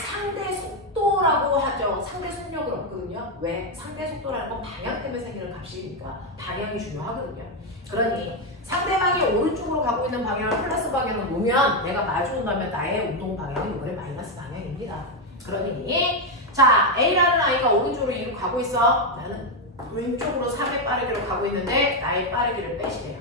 상대 속도라고 하죠. 상대 속력은 없거든요. 왜? 상대 속도라는 건 방향 때문에 생기는 값이니까 방향이 중요하거든요. 그러니 상대방이 오른쪽으로 가고 있는 방향을 플러스 방향으로 놓으면 내가 마주온다면 나의 운동 방향은 이번에 마이너스 방향입니다. 그러니 자, A라는 아이가 오른쪽으로 2로 가고 있어. 나는 왼쪽으로 3의 빠르기로 가고 있는데 나의 빠르기를 빼시래요.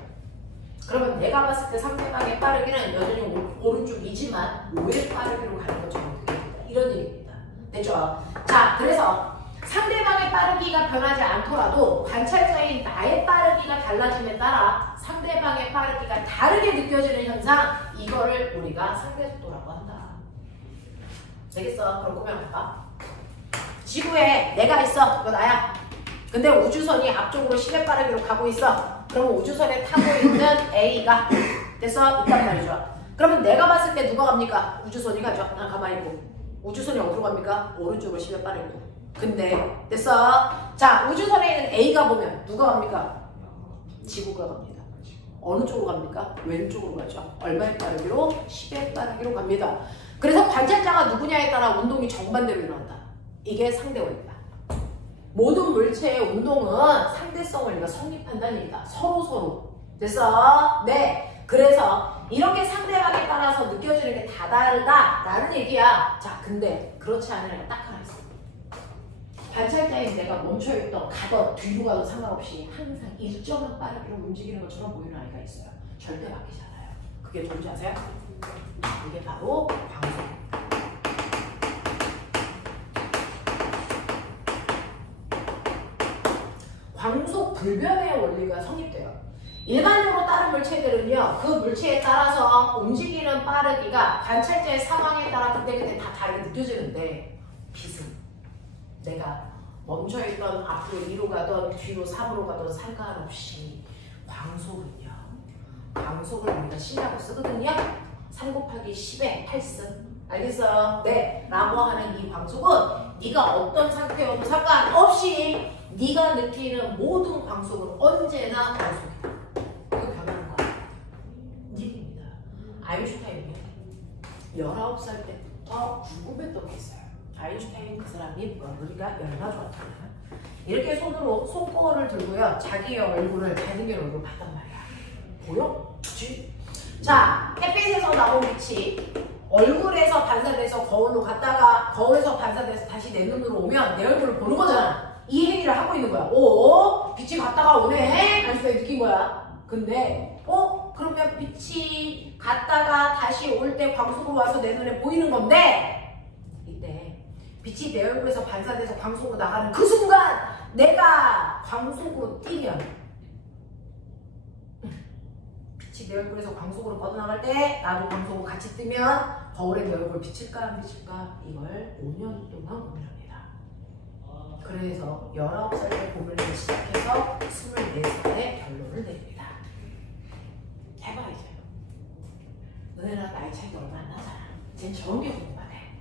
그러면 내가 봤을 때 상대방의 빠르기는 여전히 오른쪽이지만 5의 빠르기로 가는 것처럼 느껴집니다. 이런 얘기입니다. 됐죠? 자, 그래서 상대방의 빠르기가 변하지 않더라도 관찰자인 나의 빠르기가 달라짐에 따라 상대방의 빠르기가 다르게 느껴지는 현상, 이거를 우리가 상대속도라고 한다. 되겠어? 그럼 고민할까? 지구에 내가 있어. 이거 나야. 근데 우주선이 앞쪽으로 10의 빠르기로 가고 있어. 그러면 우주선에 타고 있는 A가 됐어? 있단 말이죠. 그러면 내가 봤을 때 누가 갑니까? 우주선이 가죠. 난 가만히 있고. 우주선이 어디로 갑니까? 오른쪽으로 10의 빠르기로. 근데 됐어? 자, 우주선에 있는 A가 보면 누가 갑니까? 지구가 갑니다. 어느 쪽으로 갑니까? 왼쪽으로 가죠. 얼마의 빠르기로? 10의 빠르기로 갑니다. 그래서 관찰자가 누구냐에 따라 운동이 정반대로 일어난다. 이게 상대원입니다. 모든 물체의 운동은 상대성 원리가 성립한다는 얘기다. 서로. 됐어? 네. 그래서 이렇게 상대방에 따라서 느껴지는 게 다 다르다라는 얘기야. 자, 근데 그렇지 않은 애가 딱 하나 있어. 관찰자인 내가 멈춰있던 가던 뒤로 가도 상관없이 항상 일정한 빠르기로 움직이는 것처럼 보이는 아이가 있어요. 절대 바뀌지 않아요. 그게 뭔지 아세요? 이게 바로 광속. 광속 불변의 원리가 성립돼요. 일반적으로 다른 물체들은요, 그 물체에 따라서 움직이는 빠르기가 관찰자의 상황에 따라 그때그때 다 다르게 느껴지는데, 빛은 내가 멈춰있던 앞으로 2로 가던 뒤로 3으로 가던 상관없이 광속은요, 광속을 우리가 C라고 쓰거든요. 3 곱하기 10의 8승. 알겠어요? 네. 라고 하는 이 광속은 네가 어떤 상태여도 상관없이 네가 느끼는 모든 광속은 언제나 광속이다. 이거 변하는 거야. 얘기입니다. 아인슈타인이 19살 때부터 궁금했던 게 있어요. 아인슈타인 그 사람이 머리가 얼마나 좋았다냐. 이렇게 손거를 들고요. 자기의 얼굴을 잘생긴 얼굴을 봤단 말이야. 보여? 그치? 자, 햇빛에서 나온 빛이 얼굴에서 반사돼서 거울로 갔다가 거울에서 반사돼서 다시 내 눈으로 오면 내 얼굴을 보는 거잖아. 이 행위를 하고 있는 거야. 오, 빛이 갔다가 오네? 아인슈타인이 느낀 거야. 근데 그러면 빛이 갔다가 다시 올 때 광속으로 와서 내 눈에 보이는 건데, 이때 빛이 내 얼굴에서 반사돼서 광속으로 나가는 그 순간 내가 광속으로 뛰면, 빛이 내 얼굴에서 광속으로 뻗어나갈 때 나도 광속으로 같이 뜨면 거울에 내 얼굴 비칠까 안 비칠까 이걸 5년 동안 고민합니다. 그래서 19살 때 고민을 시작해서 24살에 결론을 내립니다. 해봐 이제. 너네랑 나이 차이가 얼마 안 나잖아. 쟨 저런 게 궁금하네.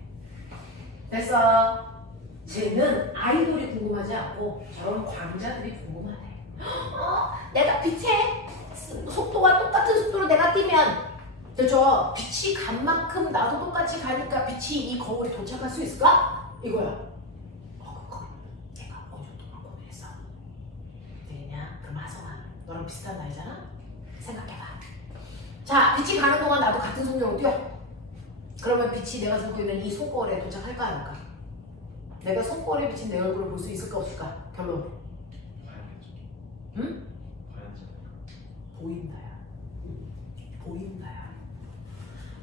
됐어. 쟤는 아이돌이 궁금하지 않고 저런 광자들이 궁금하네. 내가 빛의 속도와 똑같은 속도로 내가 뛰면 저 빛이 간 만큼 나도 똑같이 가니까 빛이 이 거울에 도착할 수 있을까? 이거야. 그거 내가 5년 동안 고민했어. 왜냐? 그 마성아 너랑 비슷한 나이잖아? 생각해봐. 자, 빛이 가는 동안 나도 같은 속력으로 뛰어. 그러면 빛이 내가 들고 있는 이 손거울에 도착할까 안 할까? 내가 손거울에 비친 내 얼굴을 볼 수 있을까 없을까? 결론. 봐야겠죠. 응? 봐야지. 보인다야. 보인다야.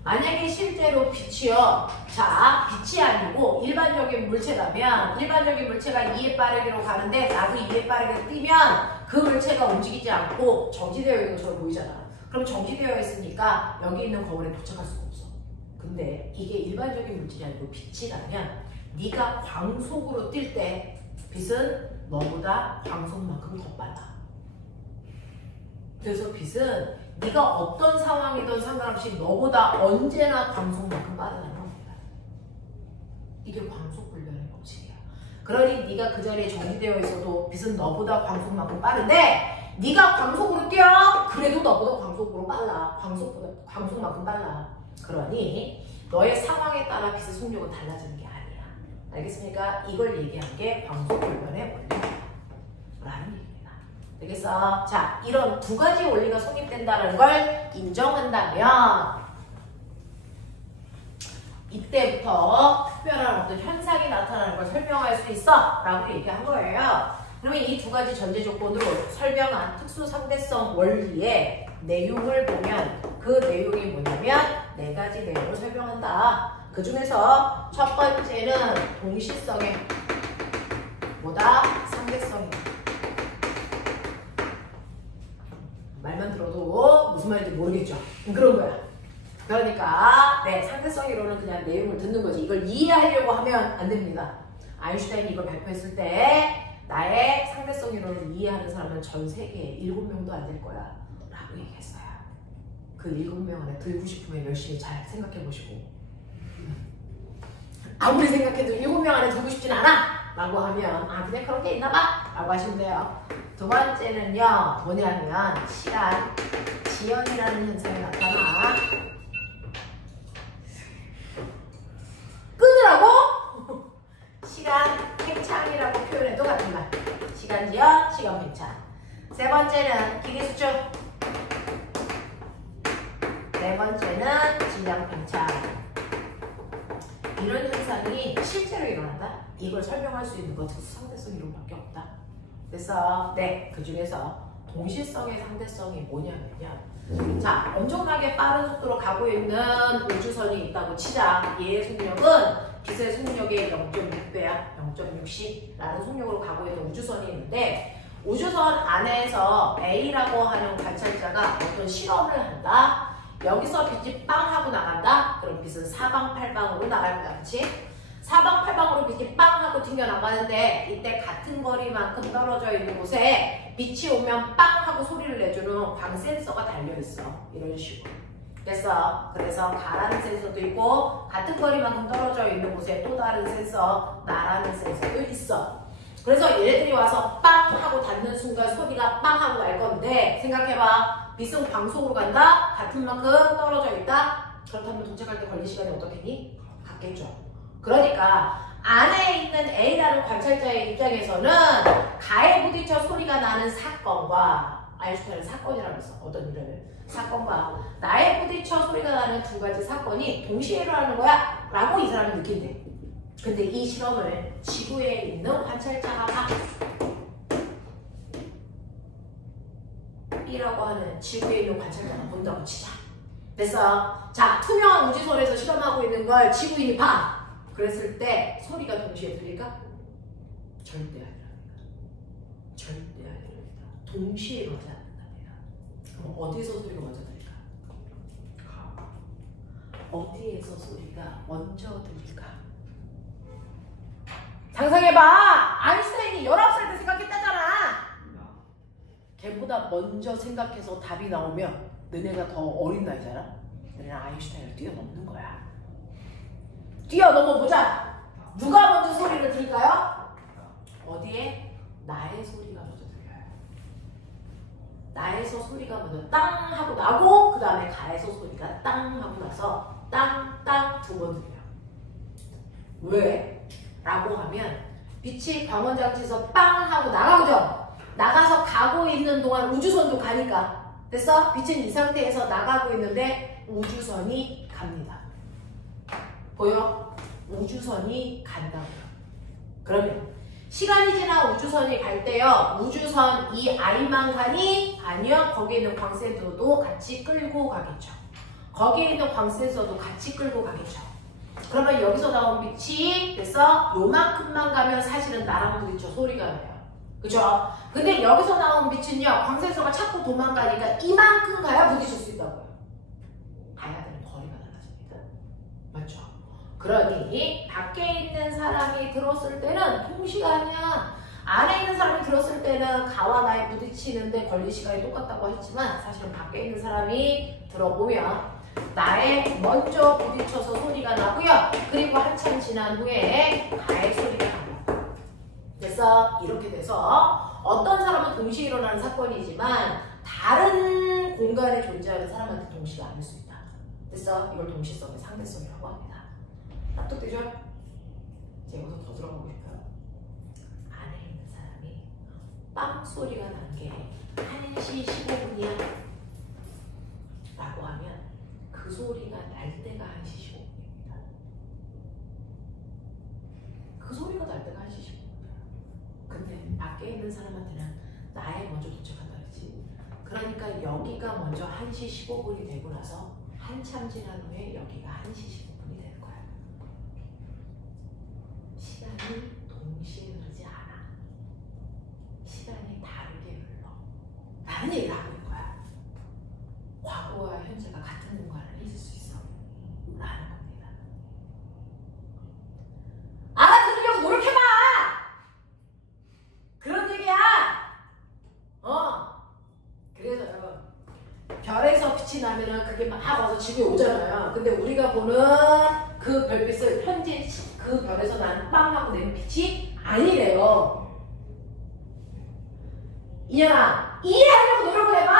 만약에 실제로 빛이요. 자, 빛이 아니고 일반적인 물체라면 일반적인 물체가 2의 빠르기로 가는데 나도 2의 빠르기로 뛰면 그 물체가 움직이지 않고 정지되어 있는 것처럼 보이잖아. 그럼 정지되어 있으니까 여기 있는 거울에 도착할 수가 없어. 근데 이게 일반적인 물질이 아니고 빛이라면 네가 광속으로 뛸 때 빛은 너보다 광속만큼 더 빨라. 그래서 빛은 네가 어떤 상황이든 상관없이 너보다 언제나 광속만큼 빠르다는 겁니다. 이게 광속 불변의 법칙이야. 그러니 네가 그 자리에 정지되어 있어도 빛은 너보다 광속만큼 빠른데 네가 광속으로 뛰어 그래도 너보다 광속으로 빨라. 광속만큼 빨라. 그러니 너의 상황에 따라 빛의 속력은 달라지는 게 아니야. 알겠습니까? 이걸 얘기한 게 광속불변의 원리라는 얘기입니다. 알겠어? 자, 이런 두 가지 원리가 성립된다는 걸 인정한다면 이때부터 특별한 어떤 현상이 나타나는 걸 설명할 수 있어 라고 얘기한 거예요. 그러면 이 두 가지 전제 조건으로 설명한 특수 상대성 원리의 내용을 보면 그 내용이 뭐냐면 네 가지 내용을 설명한다. 그 중에서 첫 번째는 동시성의 뭐다? 상대성이다. 말만 들어도 무슨 말인지 모르겠죠? 그런 거야. 그러니까 네, 상대성 이론은 그냥 내용을 듣는 거지. 이걸 이해하려고 하면 안 됩니다. 아인슈타인이 이걸 발표했을 때 나의 상대성 이론을 이해하는 사람은 전 세계에 7명도 안 될 거야 라고 얘기했어요. 그 7명 안에 들고 싶으면 열심히 잘 생각해 보시고 아무리 생각해도 7명 안에 들고 싶진 않아 라고 하면 그냥 그런 게 있나 봐 라고 하시면 돼요. 두 번째는요 뭐냐면 시간 지연이라는 현상이 나타나. 끊으라고? 시간 팽창이라고 표현해도 같은 말. 시간 지연, 시간 팽창. 세 번째는 기계수축. 네 번째는 질량 팽창. 이런 현상이 실제로 일어난다. 이걸 설명할 수 있는 건 특수 상대성 이론밖에 없다. 그래서 네, 그 중에서 동시성의 상대성이 뭐냐면요. 자, 엄청나게 빠른 속도로 가고 있는 우주선이 있다고 치자. 얘의 속력은 빛의 속력의 0.6배야. 0.6cc라는 속력으로 가고 있는 우주선이 있는데 우주선 안에서 A라고 하는 관찰자가 어떤 실험을 한다. 여기서 빛이 빵 하고 나간다. 그럼 빛은 사방팔방으로 나갈 거야. 그치? 사방팔방으로 빛이 빵 하고 튕겨나가는데 이때 같은 거리만큼 떨어져 있는 곳에 빛이 오면 빵 하고 소리를 내주는 광 센서가 달려있어. 이런 식으로. 그래서 가라는 센서도 있고 같은 거리만큼 떨어져 있는 곳에 또 다른 센서, 나라는 센서도 있어. 그래서 얘네들이 와서 빵 하고 닿는 순간 소리가 빵 하고 날 건데 생각해봐. 빛은 광속으로 간다? 같은 만큼 떨어져 있다? 그렇다면 도착할 때 걸릴 시간이 어떻겠니? 같겠죠. 그러니까 안에 있는 A라는 관찰자의 입장에서는 가에 부딪혀 소리가 나는 사건과 아인슈타인은 사건이라고 했어. 어떤 일을? 사건과 나에 부딪혀 소리가 나는 두 가지 사건이 동시에 일어나는 거야 라고 이 사람이 느낀대. 근데 이 실험을 지구에 있는 관찰자가 봐. B라고 하는 지구에 있는 관찰자가 본다고 치자. 그래서 자, 투명한 우주선에서 실험하고 있는 걸 지구인이 봐. 그랬을 때 소리가 동시에 들릴까? 절대 아니랍니다. 절대 아니랍니다. 동시에 일어나지 않는답니다. 그럼 어디서 소리가 먼저 들릴까? 어디에서 소리가 먼저 들릴까? 상상해봐. 아인슈타인이 19살 때 생각했다잖아. 걔보다 먼저 생각해서 답이 나오면 너네가 더 어린 나이잖아. 너네는 아인슈타인을 뛰어넘는 거야. 뛰어넘어보자. 누가 먼저 소리를 들을까요? 어디에? 나의 소리가 먼저 들려요. 나에서 소리가 먼저 땅 하고 나고 그 다음에 가에서 소리가 땅 하고 나서 땅 두 번 들려요. 왜? 라고 하면 빛이 광원장치에서 빵 하고 나가죠. 나가서 가고 있는 동안 우주선도 가니까 됐어? 빛은 이 상태에서 나가고 있는데 우주선이 갑니다. 보여? 우주선이 간다고요. 그러면 시간이 지나 우주선이 갈 때요. 우주선 이 I만 가니? 아니요. 거기에 있는 광센서도 같이 끌고 가겠죠. 거기에 있는 광센서도 같이 끌고 가겠죠. 그러면 여기서 나온 빛이 됐어? 요만큼만 가면 사실은 나랑 부딪혀 소리가 나요. 그죠? 근데 여기서 나온 빛은요. 광센서가 자꾸 도망가니까 이만큼 가야 부딪힐 수 있다고요. 가야 되는 거리가 달라집니다. 맞죠? 그러니 밖에 있는 사람이 들었을 때는 동시간이야. 안에 있는 사람이 들었을 때는 가와 나에 부딪히는데 걸릴 시간이 똑같다고 했지만 사실은 밖에 있는 사람이 들어보면 나에 먼저 부딪혀서 소리가 나고요. 그리고 한참 지난 후에 가의 소리가 나요. 그래서 이렇게 돼서 어떤 사람은 동시에 일어나는 사건이지만 다른 공간에 존재하는 사람한테 동시에 아닐 수 있다. 그래서 이걸 동시성의 상대성이라고 합니다. 납득되죠? 제가 여기서 더 들어보고 싶어요. 안에 있는 사람이 빵 소리가 난 게 1시 15분이야 라고 하면 그 소리가 날 때가 1시 15분입니다. 그 소리가 날 때가 1시 15분이에요. 근데 밖에 있는 사람한테는 나에 먼저 도착한다 그랬지. 그러니까 여기가 먼저 1시 15분이 되고 나서 한참 지난 후에 여기가 1시 15분이 되는 거야. 시간이 동시에 흐르지 않아. 시간이 다르게 흘러. 라는 얘기를 하고 있는 거야. 과거와 현재가 같은 공간을 있을 수 있어. 라는 겁니다. 알아들으려고 노력해봐! 그런 얘기야! 그래서 여러분, 별에서 빛이 나면은 그게 막 와서 지구에 오잖아요. 근데 우리가 보는 그 별빛을 현재 그 별에서 나는 빵하고 내는 빛이 아니래요. 이년아, 이해하려고 노력을 해봐!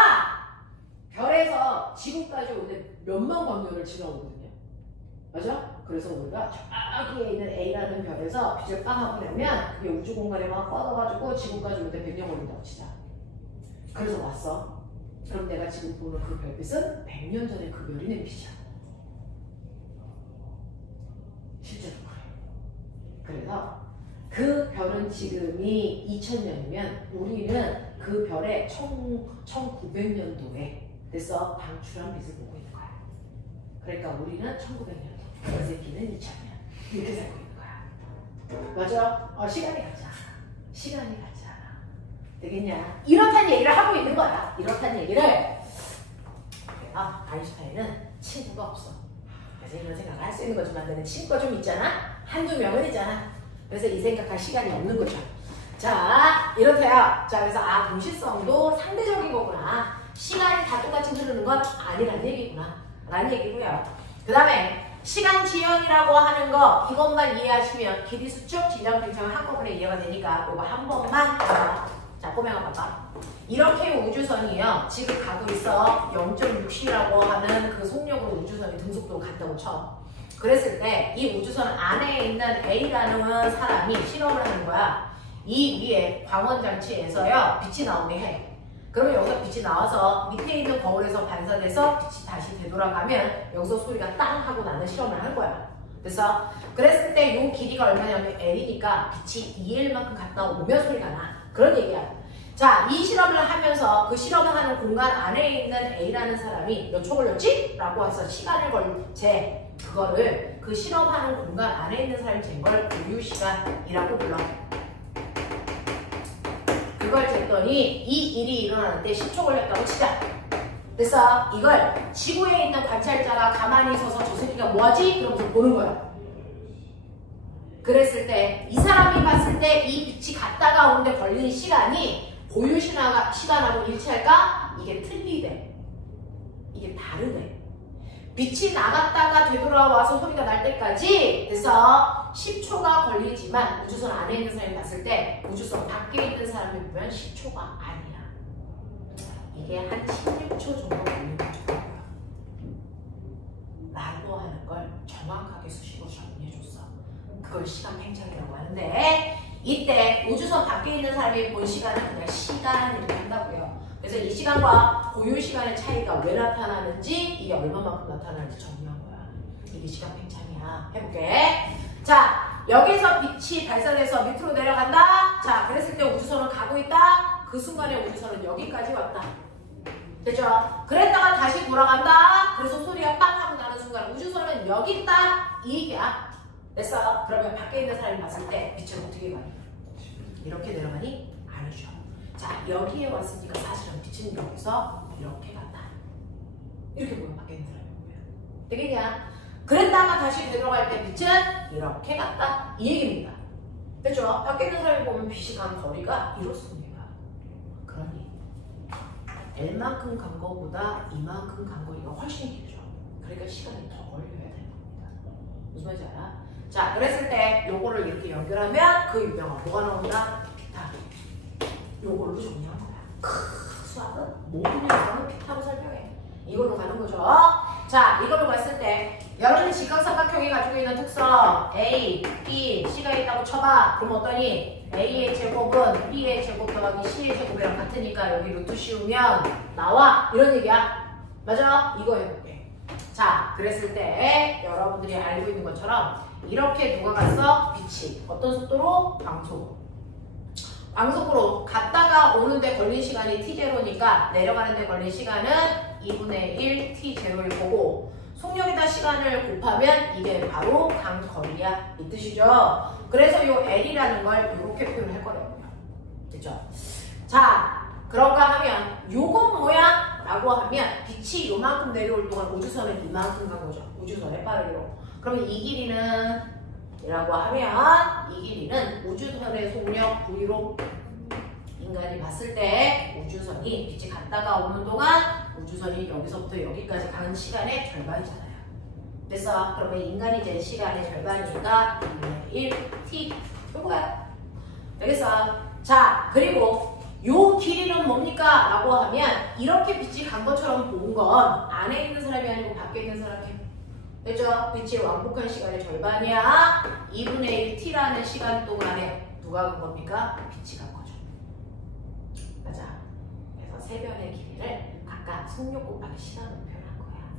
별에서 지구까지 오는데 몇만 광년을 지나오거든요. 맞아? 그래서 우리가 저기에 있는 A라는 별에서 빛을 빵하고 내면 그게 우주 공간에 막 뻗어가지고 지구까지 오는데 100년 걸린다고 치자. 그래서 왔어. 그럼 내가 지금 보는 그 별빛은 100년 전에 그 별이 낸 빛이야. 실제로 그래. 그래서 그 별은 지금이 2000년이면 우리는 그 별의 1900년도에 됐어? 방출한 빛을 보고 있는 거야. 그러니까 우리는 1900년도, 그 새끼는 2000년 이렇게 살고 있는 거야. 맞아? 시간이 같지 않아. 시간이 같지 않아. 되겠냐? 이렇다는 얘기를 하고 있는 거야. 이렇다는 얘기를. 아인슈타인은 친구가 없어. 그래서 이런 생각을 할 수 있는 거지만 너는 친구가 좀 있잖아? 한두 명은 있잖아. 그래서 이 생각할 시간이 없는 거죠. 자, 이렇대요. 자, 그래서 동시성도 상대적인 거구나. 시간이 다 똑같이 흐르는 건 아니라는 얘기구나. 라는 얘기고요. 그 다음에 시간 지연이라고 하는 거 이것만 이해하시면 길이 수축, 진영, 팽창은 한꺼번에 이해가 되니까 이거 한 번만 봐봐. 자, 꼬맹아 봐봐. 이렇게 우주선이요. 지금 가고 있어. 0.6C라고 하는 그 속력으로 우주선이 등속도로 간다고 쳐. 그랬을 때 이 우주선 안에 있는 A라는 사람이 실험을 하는 거야. 이 위에 광원장치에서요. 빛이 나오게 해. 그러면 여기서 빛이 나와서 밑에 있는 거울에서 반사돼서 빛이 다시 되돌아가면 여기서 소리가 땅 하고 나는 실험을 할 거야. 그래서 그랬을 때 이 길이가 얼마냐면 L이니까 빛이 2L만큼 갔다 오면 소리가 나. 그런 얘기야. 자, 이 실험을 하면서 그 실험을 하는 공간 안에 있는 A라는 사람이 몇 초 걸렸지? 라고 해서 시간을 재 그거를 그 실험하는 공간 안에 있는 사람이 잰 걸 고유시간이라고 불러. 그걸 쟀더니 이 일이 일어나는데 10초 걸렸다고 치자. 그래서 이걸 지구에 있는 관찰자가 가만히 서서 저 새끼가 뭐하지? 그러면서 보는 거야. 그랬을 때 이 사람이 봤을 때 이 빛이 갔다가 오는데 걸리는 시간이 고유 시간하고 일치할까? 이게 틀리대. 이게 다르대. 빛이 나갔다가 되돌아와서 소리가 날 때까지 그래서 10초가 걸리지만 우주선 안에 있는 사람이 봤을 때 우주선 밖에 있는 사람이 보면 10초가 아니야. 이게 한 16초 정도 걸리는 거야. 라고 하는 걸 정확하게 수식으로 정리해줬어. 그걸 시간 팽창이라고 하는데 이때 우주선 밖에 있는 사람이 본 시간은 그냥 시간 이렇게 한다고요. 그래서 이 시간과 고유 시간의 차이가 왜 나타나는지 이게 얼마만큼 나타나는지 정리한 거야. 이게 시간 팽창이야. 해볼게. 자, 여기서 빛이 발산해서 밑으로 내려간다. 자, 그랬을 때 우주선은 가고 있다. 그 순간에 우주선은 여기까지 왔다. 됐죠? 그랬다가 다시 돌아간다. 그래서 소리가 빵 하고 나는 순간 우주선은 여기 있다. 이 얘기야. 됐어? 그러면 밖에 있는 사람이 봤을 때 빛은 어떻게 가니? 이렇게 내려가니? 아니죠. 자, 여기에 왔으니까 사실은 빛은 여기서 이렇게 간다. 이렇게 보면 밖에 있는 사람이 보면 되겠냐? 그랬다가 다시 되돌아갈 때 빛은 이렇게 갔다. 이 얘기입니다. 됐죠? 밖에 있는 사람이 보면 빛이 간 거리가 이렇습니다. 그러니 L만큼 간 거보다 이만큼 간 거리가 훨씬 길죠. 그러니까 시간이 더 걸려야 되는 겁니다. 무슨 말인지 알아? 자, 그랬을 때 요거를 이렇게 연결하면 그 유명한 뭐가 나온다? 피타. 요걸로 정리한 거야. 수학은 모든 영상은 피타로 설명해. 이걸로 가는 거죠. 자, 이걸로 봤을 때 여러분이 직각삼각형이 가지고 있는 특성 A, B, C가 있다고 쳐봐. 그럼 어떠니? A의 제곱은 B의 제곱 더하기 C의 제곱이랑 같으니까 여기 루트 씌우면 나와. 이런 얘기야. 맞아? 이거 해볼게. 자, 그랬을 때 여러분들이 알고 있는 것처럼 이렇게 누가 갔어? 빛이. 어떤 속도로? 방속으로. 방속으로 갔다가 오는데 걸린 시간이 t0니까 내려가는데 걸린 시간은 2분의 1 t0일 거고 속력이다 시간을 곱하면 이게 바로 간 거리야. 이 뜻이죠. 그래서 요 L이라는 걸 이렇게 표현할 거라고요. 됐죠? 자, 그런가 하면 요건 뭐야? 라고 하면 빛이 요만큼 내려올 동안 우주선은 이만큼 간 거죠. 우주선의 빠르기로. 그러면 이 길이는 라고 하면 이 길이는 우주선의 속력 V로 인간이 봤을 때 우주선이 빛이 갔다가 오는 동안 우주선이 여기서부터 여기까지 가는 시간의 절반이잖아요. 됐어? 그러면 인간이 잰 시간의 절반이니까 2분의 1t 요거야. 되겠어? 자, 그리고 요 길이는 뭡니까? 라고 하면 이렇게 빛이 간 것처럼 본 건 안에 있는 사람이 아니고 밖에 있는 사람이. 됐죠? 빛이 왕복한 시간의 절반이야. 2분의 1t라는 시간 동안에 누가 간 겁니까? 빛이 간 거죠. 맞아. 그래서 세 변의 길이를 각각 속력 곱하기 시간으로 표현한 거야.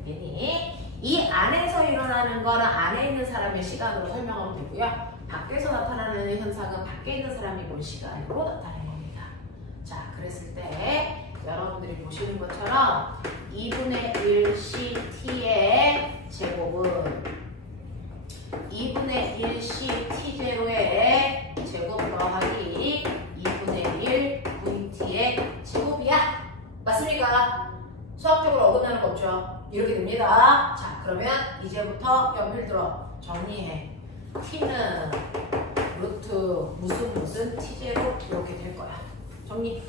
알겠니? 이 안에서 일어나는 거는 안에 있는 사람의 시간으로 설명하면 되고요. 밖에서 나타나는 현상은 밖에 있는 사람이 본 시간으로 나타내는 겁니다. 자, 그랬을 때 여러분들이 보시는 것처럼 2분의 1ct의 제곱은 2분의 1ct제로의 제곱 더하기 2분의 1 vt의 제곱이야. 맞습니까? 수학적으로 어긋나는 거 없죠? 이렇게 됩니다. 자, 그러면 이제부터 연필 들어 정리해. t는 루트 무슨 t제로 이렇게 될 거야. 정리.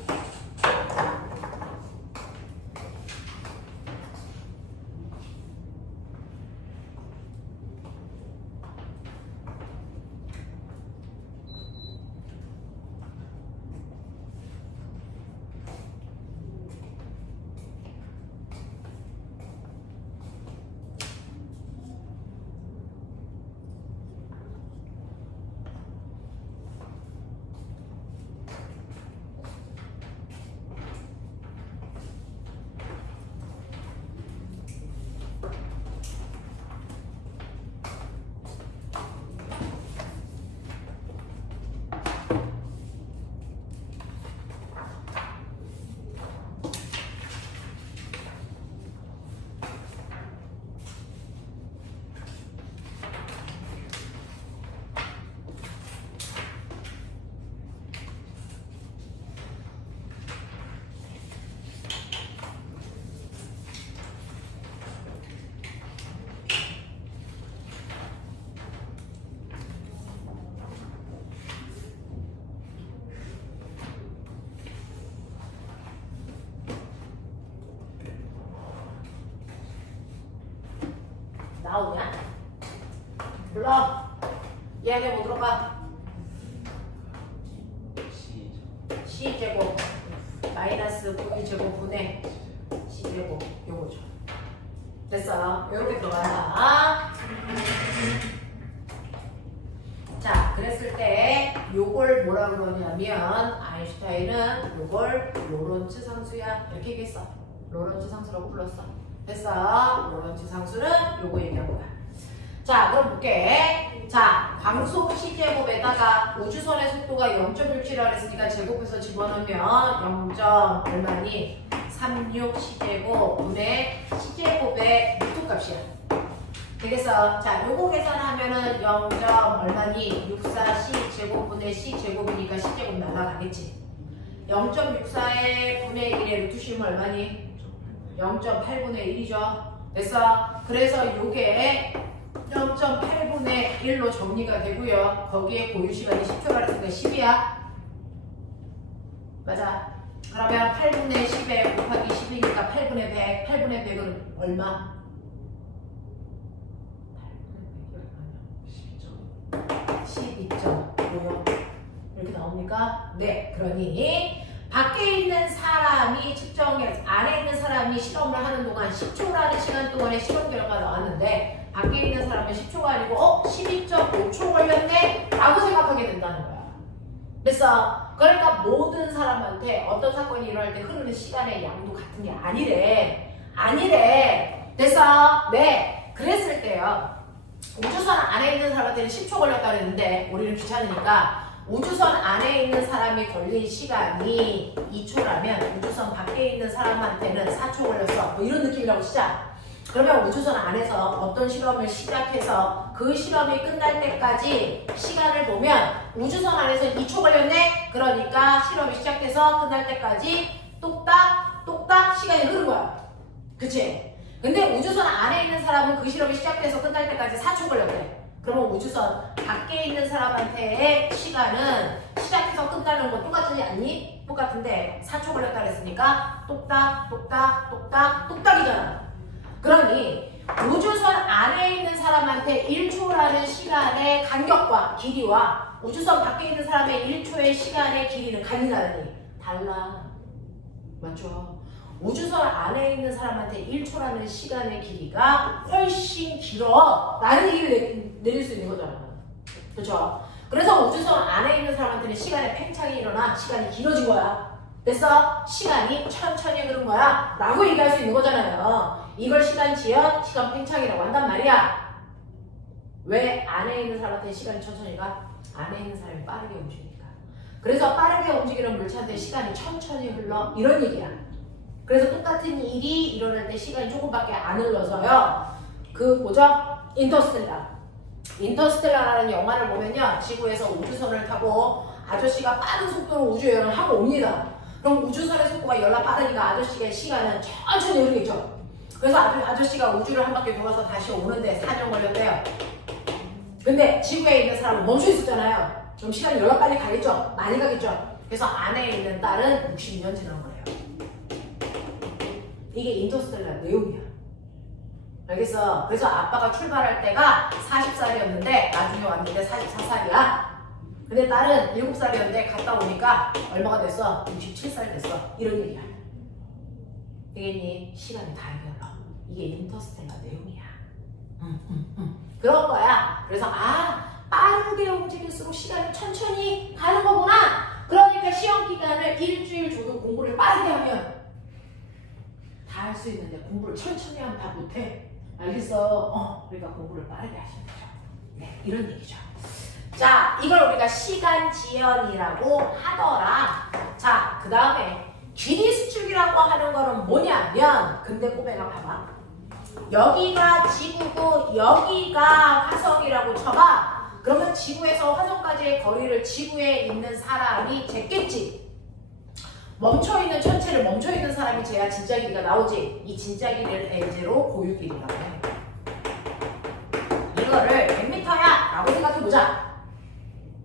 나오냐? 불러. 얘네 뭐 들어가? C제곱 마이너스 V제곱분의 C제곱 요거죠. 됐어. 이렇게 들어간다. 자, 그랬을 때 요걸 뭐라 그러냐면 아인슈타인은 요걸 로런츠 상수야 이렇게 얘기했어. 로런츠 상수라고 불렀어. 됐어. 로런츠 상수는 요거 얘기한 거야. 자, 그럼 볼게. 자, 광속 C제곱에다가 우주선의 속도가 0.67이라고 했으니까 제곱해서 집어넣으면 0. 얼마니? 36 C제곱분의 C제곱의 루트값이야. 되겠어? 자, 요거 계산하면은 0. 얼마니? 64 C제곱분의 C제곱이니까 C제곱 날라가겠지. 0.64의 분의 1의 루트 씌우면 얼마니? 0.8분의 1이죠. 됐어? 그래서 요게 0.8분의 1로 정리가 되고요. 거기에 고유시간이 10초라 했으니까 10이야. 맞아. 그러면 8분의 10에 곱하기 10이니까 8분의 100. 8분의 100은 얼마? 12.5 이렇게 나옵니까? 네. 그러니 밖에 있는 사람이 측정해 안에 있는 사람이 실험을 하는 동안 10초라는 시간 동안에 실험 결과가 나왔는데 밖에 있는 사람은 10초가 아니고 12.5초 걸렸네? 라고 생각하게 된다는 거야. 됐어? 그러니까 모든 사람한테 어떤 사건이 일어날 때 흐르는 시간의 양도 같은 게 아니래. 됐어? 네. 그랬을 때요. 우주선 안에 있는 사람한테는 10초 걸렸다 그랬는데 우리는 귀찮으니까 우주선 안에 있는 사람이 걸린 시간이 2초라면 우주선 밖에 있는 사람한테는 4초 걸렸어. 뭐 이런 느낌이라고 치자. 그러면 우주선 안에서 어떤 실험을 시작해서 그 실험이 끝날 때까지 시간을 보면 우주선 안에서 2초 걸렸네? 그러니까 실험이 시작해서 끝날 때까지 똑딱 시간이 흐른 거야. 그치? 근데 우주선 안에 있는 사람은 그 실험이 시작돼서 끝날 때까지 4초 걸렸대. 그러면 우주선 밖에 있는 사람한테의 시간은 시작해서 끝나는 거 똑같지 않니? 똑같은데 4초 걸렸다 그랬으니까 똑딱이잖아. 그러니 우주선 안에 있는 사람한테 1초라는 시간의 간격과 길이와 우주선 밖에 있는 사람의 1초의 시간의 길이는 같니 다르니? 달라. 맞죠? 우주선 안에 있는 사람한테 1초라는 시간의 길이가 훨씬 길어. 라는 얘기를 내릴 수 있는 거잖아. 그렇죠? 그래서 우주선 안에 있는 사람한테는 시간의 팽창이 일어나 시간이 길어진 거야. 됐어? 시간이 천천히 흐른 거야. 라고 얘기할 수 있는 거잖아요. 이걸 시간 지연, 시간 팽창이라고 한단 말이야. 왜 안에 있는 사람한테 시간이 천천히 가? 안에 있는 사람이 빠르게 움직이니까. 그래서 빠르게 움직이는 물체한테 시간이 천천히 흘러. 이런 얘기야. 그래서 똑같은 일이 일어날 때 시간이 조금밖에 안 흘러서요. 뭐죠? 인터스텔라라는 영화를 보면요. 지구에서 우주선을 타고 아저씨가 빠른 속도로 우주여행을 하고 옵니다. 그럼 우주선의 속도가 열나 빠르니까 아저씨의 시간은 천천히 흐르겠죠. 그래서 아저씨가 우주를 한 바퀴 돌아서 다시 오는데 4년 걸렸대요. 근데 지구에 있는 사람은 멈춰 있었잖아요. 그럼 시간이 열나 빨리 가겠죠? 많이 가겠죠? 그래서 안에 있는 딸은 62년 지난 거예요. 이게 인터스텔라 내용이야. 알겠어? 그래서 아빠가 출발할 때가 40살이었는데 나중에 왔는데 44살이야. 근데 딸은 7살이었는데 갔다 오니까 얼마가 됐어? 67살 됐어. 이런 얘기야. 되겠니? 시간이 다 흘러. 이게 인터스텔라 내용이야. 그런 거야. 그래서 빠르게 움직일수록 시간이 천천히 가는 거구나. 그러니까 시험 기간을 일주일 줘도 공부를 빠르게 하면 다 할 수 있는데 공부를 천천히 하면 다 못해. 알겠어? 그러니까 공부를 빠르게 하시면 되죠. 네, 이런 얘기죠. 자, 이걸 우리가 시간 지연이라고 하더라. 자, 그 다음에 길이 수축이라고 하는 거는 뭐냐면, 근데 꼬매가 봐봐. 여기가 지구고 여기가 화성이라고 쳐봐. 그러면 지구에서 화성까지의 거리를 지구에 있는 사람이 쟀겠지. 멈춰있는 천체를 멈춰있는 사람이 재야 진짜 길이가 나오지. 이 진짜 길이를 L제로 고유 길이라고 해. 이거를 100m야 라고 생각해보자.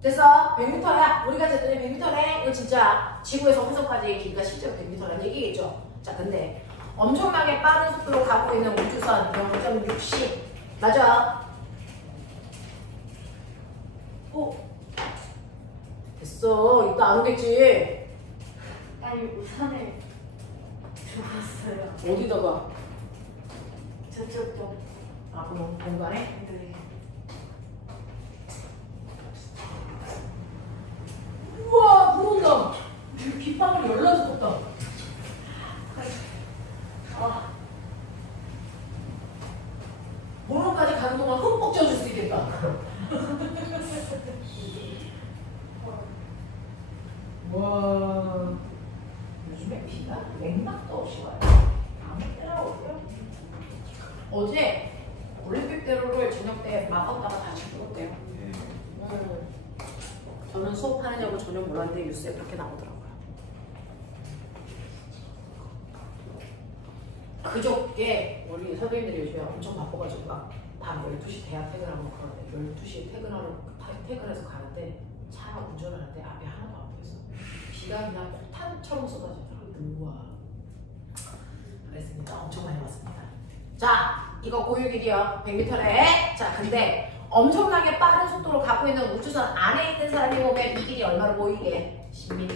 됐어? 100m야. 우리가 쟀더니 100m네. 이거 진짜 지구에서 화성까지의 길이가 실제로 100m라는 얘기겠죠. 자, 근데 엄청나게 빠른 속도로 가고 있는 우주선 0.6C 맞아. 됐어. 이따 안 오겠지. 아니 우산을 두었어요. 어디다가? 저쪽 좀. 아, 그럼 공간에? 네. 우와, 불 온다. 빗방울 열나서 떴다. 모론까지 가는 동안 흠뻑 젖을 수 있겠다. 와, 요즘에 비가 맥락도 없이 와요. 아무 때나 오고요. 어제 올림픽대로를 저녁 때 막았다가 다시 불었대요. 네. 저는 수업하느냐고 전혀 몰랐는데 뉴스에 그렇게 나오더라고요. 그저께 우리 선생님들이 요즘에 엄청 바빠가지고 막 밤 12시 대학 퇴근하고 그러는데 12시에 퇴근해서 가는데 차 운전을 하는데 앞에 하나도 안 보였어. 비가 그냥 폭탄처럼 쏟아지더라고요. 우와. 그랬습니다. 엄청 많이 왔습니다. 자, 이거 고유 길이요. 100m래. 자, 근데 엄청나게 빠른 속도로 가고 있는 우주선 안에 있는 사람이 보면 이 길이 얼마로 보이게? 10m.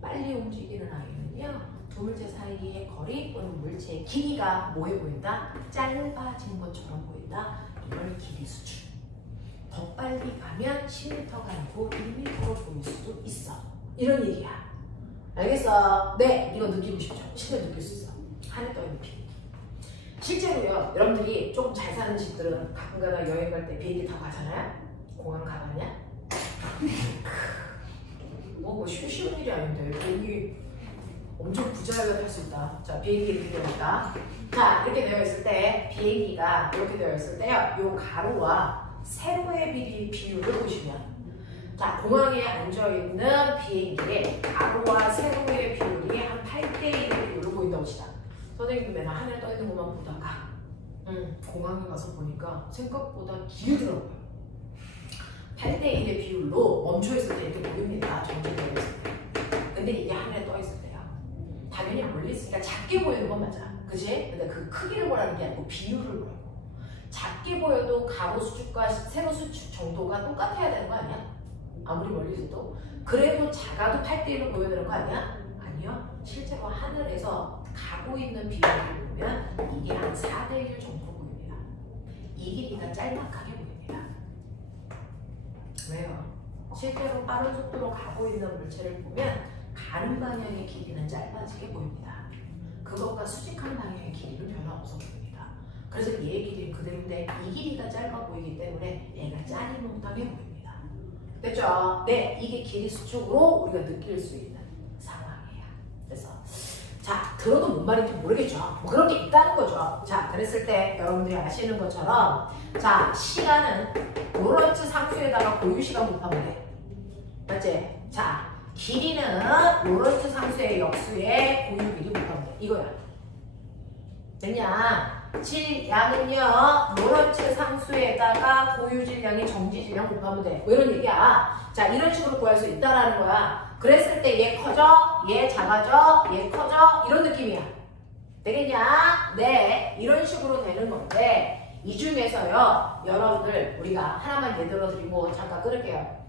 빨리 움직이는 아이는요. 두 물체 사이의 거리 또는 물체의 길이가 뭐해 보인다? 짧아진 것처럼 보인다. 이걸 길이 수준. 더 빨리 가면 10m가 아니고 1m로 보일 수도 있어. 이런 얘기야. 알겠어? 네, 이거 느끼고 싶죠? 실제 느낄 수 있어. 하늘 떠 있는 비행기. 실제로요, 여러분들이 조금 잘 사는 집들은 가끔가다 여행 갈 때 비행기 타고 가잖아요? 공항 가봤냐? 뭐 쉬운 일이 아닌데 여기 엄청 부자여야 할 수 있다. 자, 비행기 이렇게 되어 있다. 자, 이렇게 되어 있을 때 비행기가 이렇게 되어 있을 때요, 요 가로와 세로의 비율을 보시면, 자, 공항에 앉아 있는 비행기의 가로와 세로의 비율이 한 8대 1의 비율로 보인다고 치자. 선생님도 맨날 하늘 떠 있는 것만 보다가 공항에 가서 보니까 생각보다 길더라고요. 8대 1의 비율로 멈춰 있을 때 이렇게 보입니다. 정지되어 있을 때. 근데 이게 하늘에 떠 있을 때요, 당연히 멀리 있으니까 작게 보이는 건 맞아. 그치? 근데 그 크기를 보라는 게 아니고 비율을 보라고. 작게 보여도 가로 수축과 세로 수축 정도가 똑같아야 되는 거 아니야? 아무리 멀리 있어도. 그래도 작아도 8대 1로 보여야 되는 거 아니야? 아니요. 실제로 하늘에서 가고 있는 비율을 보면 이게 한 4대 1 정도로 보입니다. 이 길이가 짤막하게 보입니다. 왜요? 실제로 빠른 속도로 가고 있는 물체를 보면 가는 방향의 길이는 짧아지게 보입니다. 그것과 수직한 방향의 길이는 변화 없어 보입니다. 그래서 얘의 길이는 그대로인데 이 길이가 짧아 보이기 때문에 얘가 짜리몽땅해 보입니다. 됐죠? 네, 이게 길이 수축으로 우리가 느낄 수 있는 상황이에요. 그래서 자, 들어도 뭔 말인지 모르겠죠? 뭐 그런 게 있다는 거죠. 자, 그랬을 때 여러분들이 아시는 것처럼, 자, 시간은 로런츠 상수에다가 고유 시간 곱하면 돼. 맞지? 자, 길이는 로런츠 상수의 역수에 고유 길이 곱하면 돼. 이거야. 됐냐? 질량은요, 로런츠 상수에다가 고유 질량이 정지 질량 곱하면 돼. 뭐 이런 얘기야. 자, 이런 식으로 구할 수 있다라는 거야. 그랬을 때 얘 커져, 얘 작아져, 얘 커져, 이런 느낌이야. 되겠냐? 네, 이런 식으로 되는 건데, 이 중에서요, 여러분들 우리가 하나만 예들어 드리고 잠깐 끊을게요.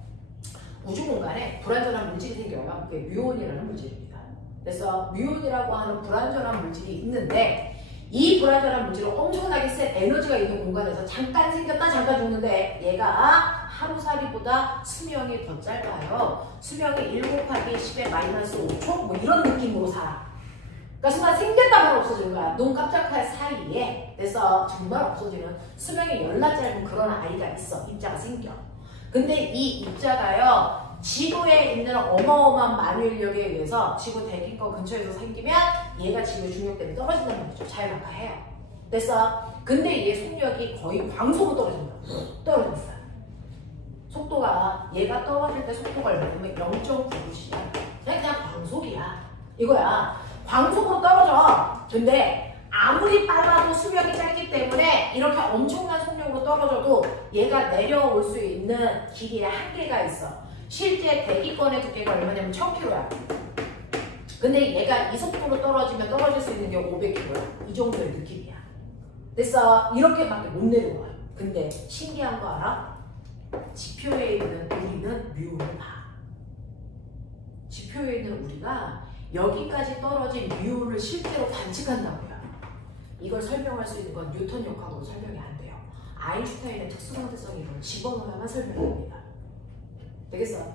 우주 공간에 불완전한 물질이 생겨요. 그게 뮤온이라는 물질입니다. 그래서 뮤온이라고 하는 불완전한 물질이 있는데, 이 불완전한 물질은 엄청나게 센 에너지가 있는 공간에서 잠깐 생겼다 잠깐 죽는데, 얘가 하루살이보다 수명이 더 짧아요. 수명이 1 곱하기 10의 마이너스 5초? 뭐 이런 느낌으로 살아. 그러니까 순간 생겼다 바로 없어지는 거야. 눈 깜짝할 사이에. 그래서 정말 없어지는, 수명이 열나 짧은 그런 아이가 있어. 입자가 생겨. 근데 이 입자가요, 지구에 있는 어마어마한 만유인력에 의해서 지구 대기권 근처에서 생기면 얘가 지구의 중력 때문에 떨어진다는 말이죠. 자연낙하해요. 그래서 근데 얘 속력이 거의 광속으로 떨어집니다. 속도가, 얘가 떨어질 때 속도가 얼마냐면 0.9cm. 그냥 광속이야. 이거야. 광속으로 떨어져. 근데 아무리 빨라도 수명이 짧기 때문에 이렇게 엄청난 속력으로 떨어져도 얘가 내려올 수 있는 길이의 한계가 있어. 실제 대기권의 두께가 얼마냐면 1000km야. 근데 얘가 이 속도로 떨어지면 떨어질 수 있는 게 500km야. 이 정도의 느낌이야. 됐어. 이렇게밖에 못 내려와요. 근데 신기한 거 알아? 지표에 있는 우리는 뮤를 봐. 지표에 있는 우리가 여기까지 떨어진 뮤를 실제로 관측한다고요. 이걸 설명할 수 있는 건 뉴턴 역학으로 설명이 안 돼요. 아인슈타인의 특수상대성 이론을 집어넣어야만 설명합니다. 되겠어?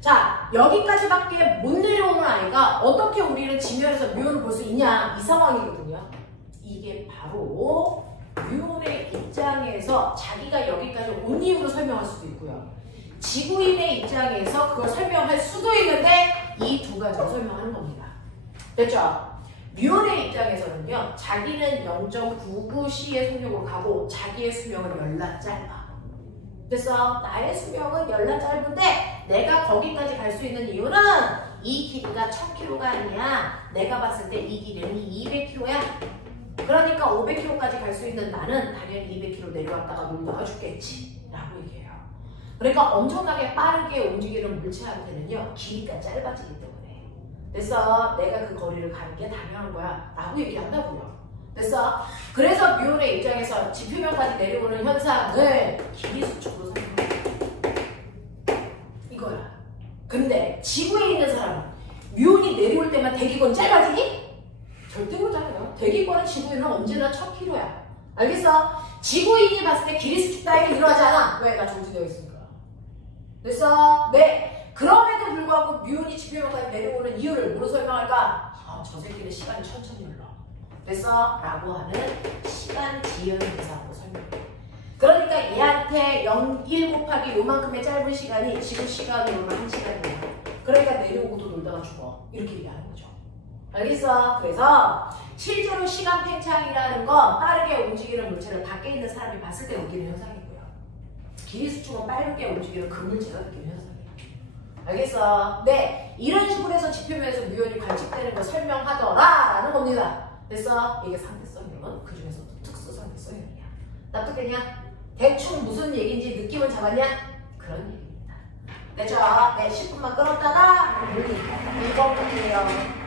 자, 여기까지밖에 못 내려오는 아이가 어떻게 우리는 지면에서 뮤를 볼 수 있냐, 이 상황이거든요. 이게 바로 뮤의 입장에서 자기가 여기까지 온 이유로 설명할 수도 있고요. 지구인의 입장에서 그걸 설명할 수도 있는데 이 두 가지로 설명하는 겁니다. 됐죠? 뮤의 입장에서는요, 자기는 0.99C의 속력으로 가고 자기의 수명은 열나 짧아. 됐어? 나의 수명은 열나 짧은데 내가 거기까지 갈 수 있는 이유는 이 길이가 1000km가 아니야. 내가 봤을 때 이 길이는 200km야. 그러니까 500km까지 갈 수 있는 나는 당연히 200km 내려왔다가 놀다가 죽겠지 라고 얘기해요. 그러니까 엄청나게 빠르게 움직이는 물체한테는요, 길이가 짧아지기 때문에. 됐어? 내가 그 거리를 가는 게 당연한 거야 라고 얘기한다고요. 됐어? 그래서 뮤온의 입장에서 지표면까지 내려오는 현상을 길이 수축으로 설명합니다. 이거야. 근데 지구에 있는 사람은 뮤온이 내려올 때만 대기권 짧아지니? 절대 그렇잖아요. 대기권은 지구에는 언제나 1000km야. 알겠어? 지구인이 봤을 때 길이 수축 따위가 일어나지 않아. 왜? 나 정지되어 있으니까. 됐어? 네. 그럼에도 불구하고 뮤온이 지표면까지 내려오는 이유를 뭐로 설명할까? 아, 저 새끼는 시간이 천천히 흘러. 됐어? 라고 하는 시간 지연 대상으로 설명해. 그러니까 얘한테 1 곱하기 요만큼의 짧은 시간이 지구 시간으로는 1시간이야. 그러니까 내려오고도 놀다가 죽어. 이렇게 얘기하는 거죠. 알겠어? 그래서 실제로 시간 팽창이라는 건 빠르게 움직이는 물체를 밖에 있는 사람이 봤을 때 느끼는 현상이고요. 길이 수축은 빠르게 움직이는 그 물체가 느끼는 현상이야. 알겠어? 네, 이런 식으로 해서 지표면에서 뮤온이 관측되는 걸 설명하더라 라는 겁니다. 됐어? 이게 상대성이론, 그 중에서도 특수 상대성이론이야. 납득되냐? 대충 무슨 얘기인지 느낌은 잡았냐? 그런 얘기입니다. 됐죠? 네, 10분만 끌었다가 물리 2번 볼게요.